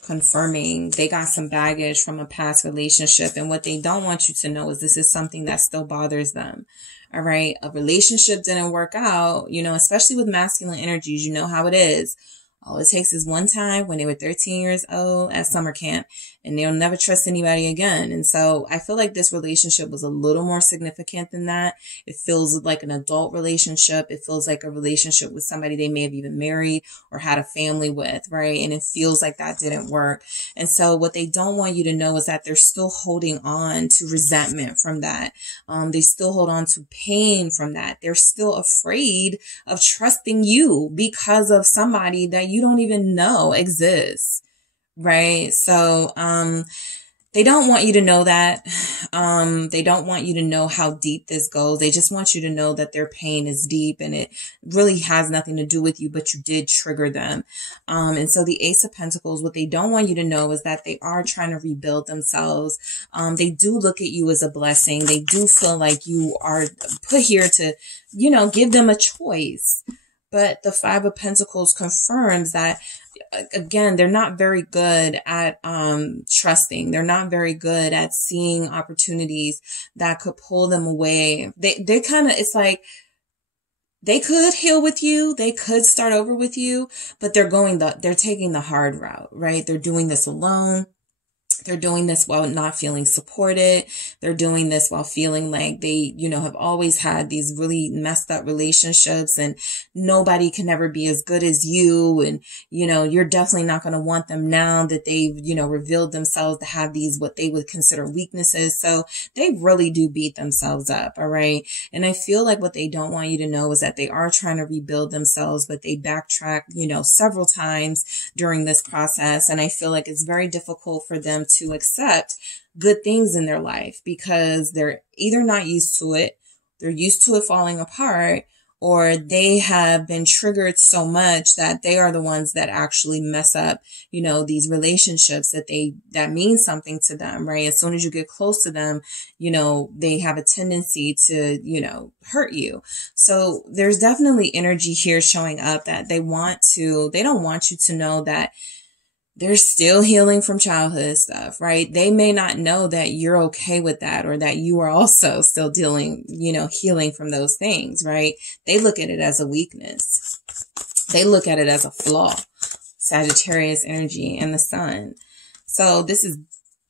Confirming they got some baggage from a past relationship. And what they don't want you to know is this is something that still bothers them. All right. A relationship didn't work out, you know, especially with masculine energies. You know how it is. All it takes is one time when they were 13 years old at summer camp, and they'll never trust anybody again. And so I feel like this relationship was a little more significant than that. It feels like an adult relationship. It feels like a relationship with somebody they may have even married or had a family with, right? And it feels like that didn't work. And so what they don't want you to know is that they're still holding on to resentment from that. They still hold on to pain from that. They're still afraid of trusting you because of somebody that you don't even know exists, right? So, they don't want you to know that. They don't want you to know how deep this goes. They just want you to know that their pain is deep and it really has nothing to do with you, but you did trigger them. And so the Ace of Pentacles, what they don't want you to know is that they are trying to rebuild themselves. They do look at you as a blessing. They do feel like you are put here to, you know, give them a choice. But the Five of Pentacles confirms that, again, they're not very good at trusting. They're not very good at seeing opportunities that could pull them away. They kind of, it's like they could heal with you. They could start over with you, but they're taking the hard route, right? They're doing this alone. They're doing this while not feeling supported. They're doing this while feeling like they, you know, have always had these really messed up relationships and nobody can ever be as good as you. And, you know, you're definitely not going to want them now that they've, you know, revealed themselves to have these, what they would consider weaknesses. So they really do beat themselves up. All right. And I feel like what they don't want you to know is that they are trying to rebuild themselves, but they backtrack, you know, several times during this process. And I feel like it's very difficult for them to accept good things in their life because they're either not used to it, they're used to it falling apart, or they have been triggered so much that they are the ones that actually mess up, you know, these relationships that mean something to them, right? As soon as you get close to them, you know, they have a tendency to, you know, hurt you. So there's definitely energy here showing up that they don't want you to know that they're still healing from childhood stuff, right? They may not know that you're okay with that or that you are also still dealing, you know, healing from those things, right? They look at it as a weakness. They look at it as a flaw. Sagittarius energy and the sun. So this is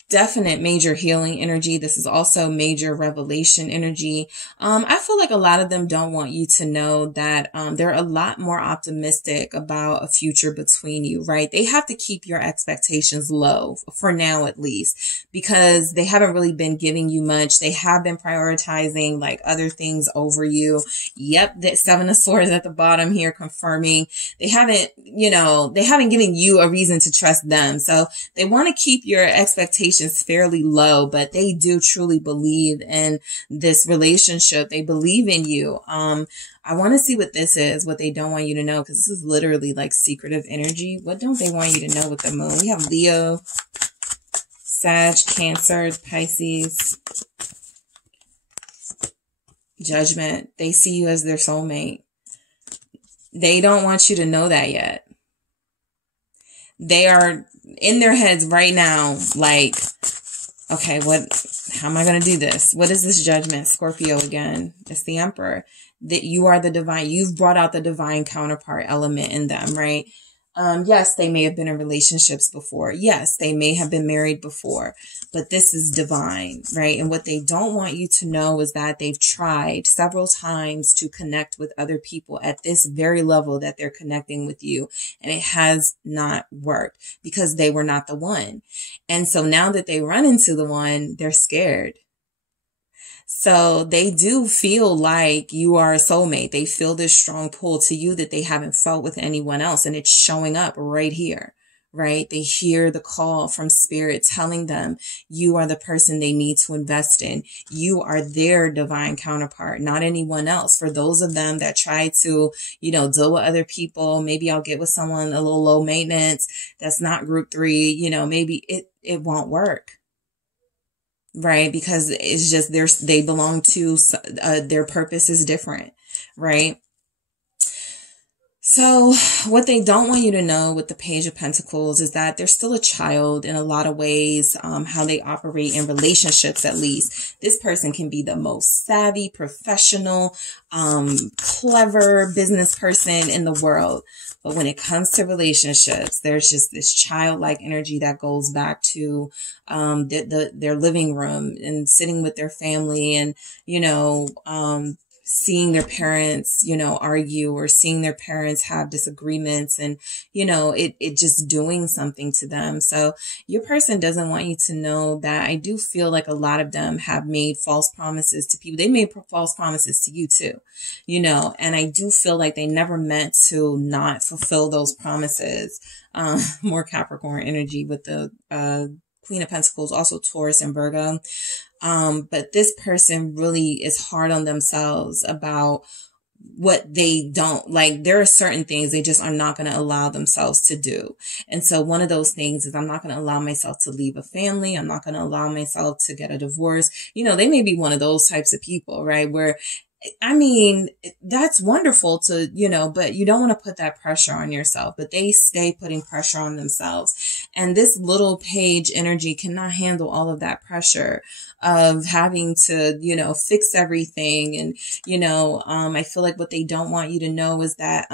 definite major healing energy. This is also major revelation energy. I feel like a lot of them don't want you to know that they're a lot more optimistic about a future between you, right? They have to keep your expectations low for now, at least, because they haven't really been giving you much. They have been prioritizing like other things over you. Yep, that Seven of Swords at the bottom here confirming they haven't given you a reason to trust them. So they want to keep your expectations fairly low, but they do truly believe in this relationship. They believe in you. I want to see what this is, what they don't want you to know, because this is literally like secretive energy. What don't they want you to know with the moon? We have Leo, Sag, Cancer, Pisces, Judgment. They see you as their soulmate. They don't want you to know that yet. They are in their heads right now, like, okay, how am I going to do this? What is this Judgment? Scorpio again. It's the Emperor. That you are the divine. You've brought out the divine counterpart element in them, right? Yes, they may have been in relationships before. Yes, they may have been married before, but this is divine, right? And what they don't want you to know is that they've tried several times to connect with other people at this very level that they're connecting with you. And it has not worked because they were not the one. And so now that they run into the one, they're scared. So they do feel like you are a soulmate. They feel this strong pull to you that they haven't felt with anyone else. And it's showing up right here, right? They hear the call from spirit telling them you are the person they need to invest in. You are their divine counterpart, not anyone else. For those of them that try to, you know, deal with other people, maybe I'll get with someone a little low maintenance that's not group 3, you know, maybe it won't work. Right? Because it's just they belong to, their purpose is different. Right? So what they don't want you to know with the Page of Pentacles is that they're still a child in a lot of ways, how they operate in relationships, at least. This person can be the most savvy, professional, clever business person in the world. But when it comes to relationships, there's just this childlike energy that goes back to their living room and sitting with their family and, you know, seeing their parents, you know, argue, or seeing their parents have disagreements, and, you know, it just doing something to them. So your person doesn't want you to know that. I do feel like a lot of them have made false promises to people. They made false promises to you too, you know, and I do feel like they never meant to not fulfill those promises. More Capricorn energy with the, Queen of Pentacles, also Taurus and Virgo. But this person really is hard on themselves about what they don't like. There are certain things they just are not going to allow themselves to do. And so one of those things is, I'm not going to allow myself to leave a family. I'm not going to allow myself to get a divorce. You know, they may be one of those types of people, right? Where, I mean, that's wonderful to, you know, but you don't want to put that pressure on yourself, but they stay putting pressure on themselves. And this little page energy cannot handle all of that pressure of having to, you know, fix everything. And, you know, I feel like what they don't want you to know is that,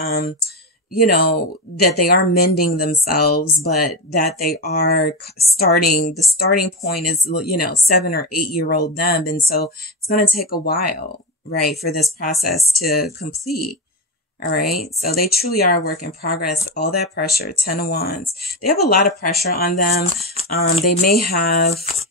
you know, that they are mending themselves, but that they are the starting point is, you know, 7 or 8 year old them. And so it's going to take a while, right, for this process to complete. All right. So they truly are a work in progress. All that pressure, 10 of Wands. They have a lot of pressure on them. They may have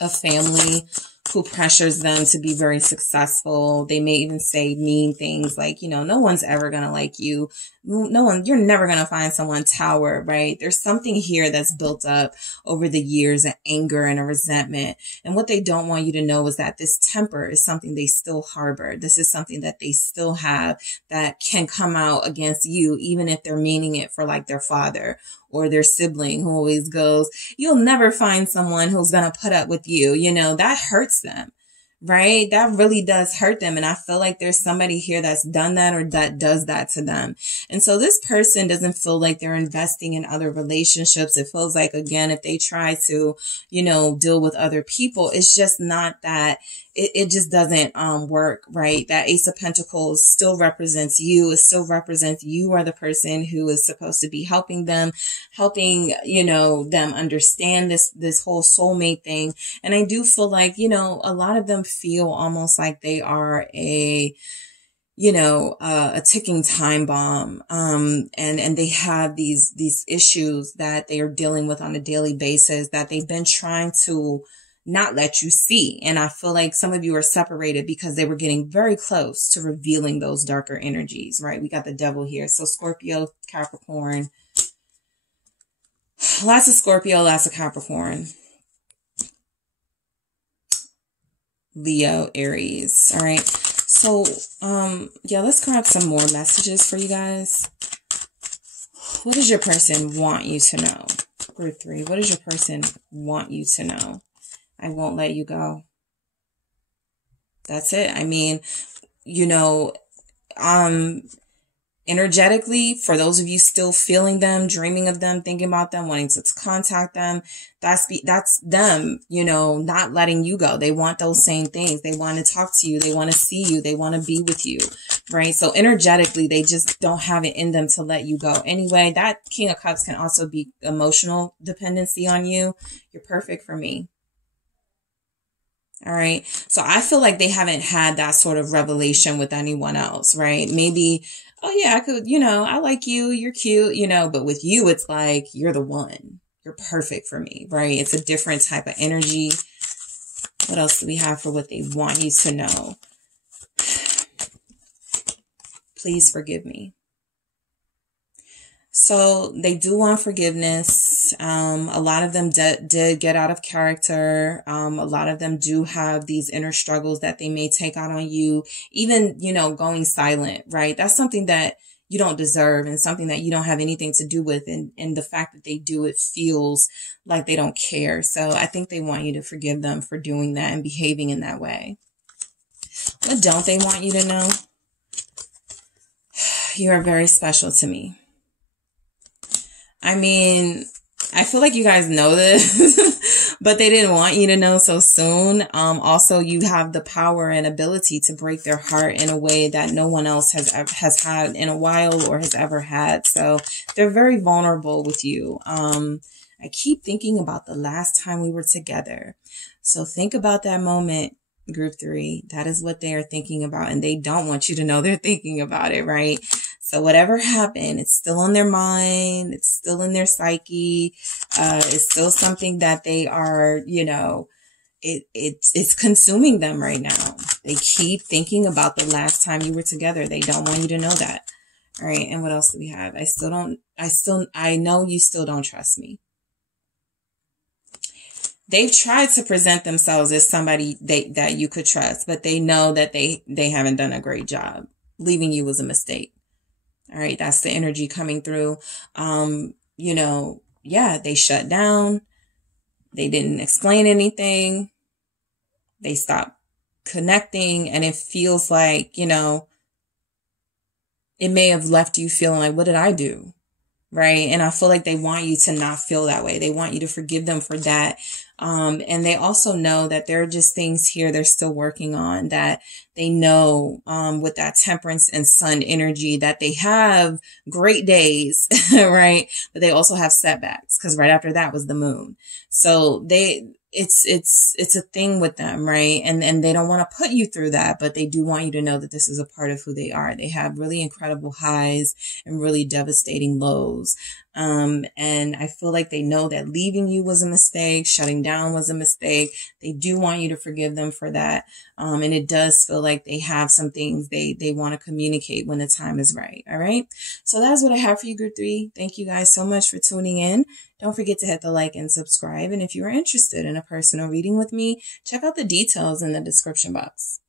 a family who pressures them to be very successful. They may even say mean things like, you know, no one's ever going to like you. No one, you're never going to find someone tower, right? There's something here that's built up over the years, an anger and a resentment. And what they don't want you to know is that this temper is something they still harbor. This is something that they still have that can come out against you, even if they're meaning it for like their father or their sibling who always goes, you'll never find someone who's going to put up with you. You know, that hurts them. Right? That really does hurt them. And I feel like there's somebody here that's done that or that does that to them. And so this person doesn't feel like they're investing in other relationships. It feels like, again, if they try to, you know, deal with other people, it's just not that. It just doesn't work, right? That Ace of Pentacles still represents you. It still represents you are the person who is supposed to be helping them, you know, them understand this whole soulmate thing. And I do feel like, you know, a lot of them feel almost like they are a ticking time bomb. And they have these issues that they are dealing with on a daily basis that they've been trying to not let you see. And I feel like some of you are separated because they were getting very close to revealing those darker energies, right? We got the devil here. So Scorpio, Capricorn, lots of Scorpio, lots of Capricorn, Leo, Aries. All right. So, yeah, let's grab some more messages for you guys. What does your person want you to know? Group 3. What does your person want you to know? I won't let you go. That's it. I mean, you know, energetically, for those of you still feeling them, dreaming of them, thinking about them, wanting to contact them, that's them, you know, not letting you go. They want those same things. They want to talk to you. They want to see you. They want to be with you, right? So energetically, they just don't have it in them to let you go. Anyway, that King of Cups can also be emotional dependency on you. You're perfect for me. All right. So I feel like they haven't had that sort of revelation with anyone else, right? Maybe, oh yeah, I could, you know, I like you. You're cute, you know, but with you, it's like, you're the one. You're perfect for me, right? It's a different type of energy. What else do we have for what they want you to know? Please forgive me. So they do want forgiveness. A lot of them did get out of character. A lot of them do have these inner struggles that they may take out on you. Even, you know, going silent, right? That's something that you don't deserve and something that you don't have anything to do with. And the fact that they do it feels like they don't care. So I think they want you to forgive them for doing that and behaving in that way. What don't they want you to know? You are very special to me. I mean, I feel like you guys know this, but they didn't want you to know so soon. Also, you have the power and ability to break their heart in a way that no one else has had in a while or has ever had. So they're very vulnerable with you. I keep thinking about the last time we were together. So think about that moment, group 3. That is what they are thinking about, and they don't want you to know they're thinking about it, right? So whatever happened, it's still on their mind. It's still in their psyche. It's still something that they are, you know, it's consuming them right now. They keep thinking about the last time you were together. They don't want you to know that. All right. And what else do we have? I know you still don't trust me. They've tried to present themselves as somebody that you could trust, but they know that they haven't done a great job. Leaving you was a mistake. All right. That's the energy coming through. You know, yeah, they shut down. They didn't explain anything. They stopped connecting. And it feels like, you know, it may have left you feeling like, what did I do? Right. And I feel like they want you to not feel that way. They want you to forgive them for that. And they also know that there are just things here they're still working on, that they know, with that Temperance and Sun energy, that they have great days, right? But they also have setbacks, because right after that was the Moon. So it's a thing with them, right? And they don't want to put you through that, but they do want you to know that this is a part of who they are. They have really incredible highs and really devastating lows. And I feel like they know that leaving you was a mistake, shutting down was a mistake. They do want you to forgive them for that. And it does feel like they have some things they want to communicate when the time is right. All right. So that's what I have for you, group 3. Thank you guys so much for tuning in. Don't forget to hit the like and subscribe. And if you are interested in a personal reading with me, check out the details in the description box.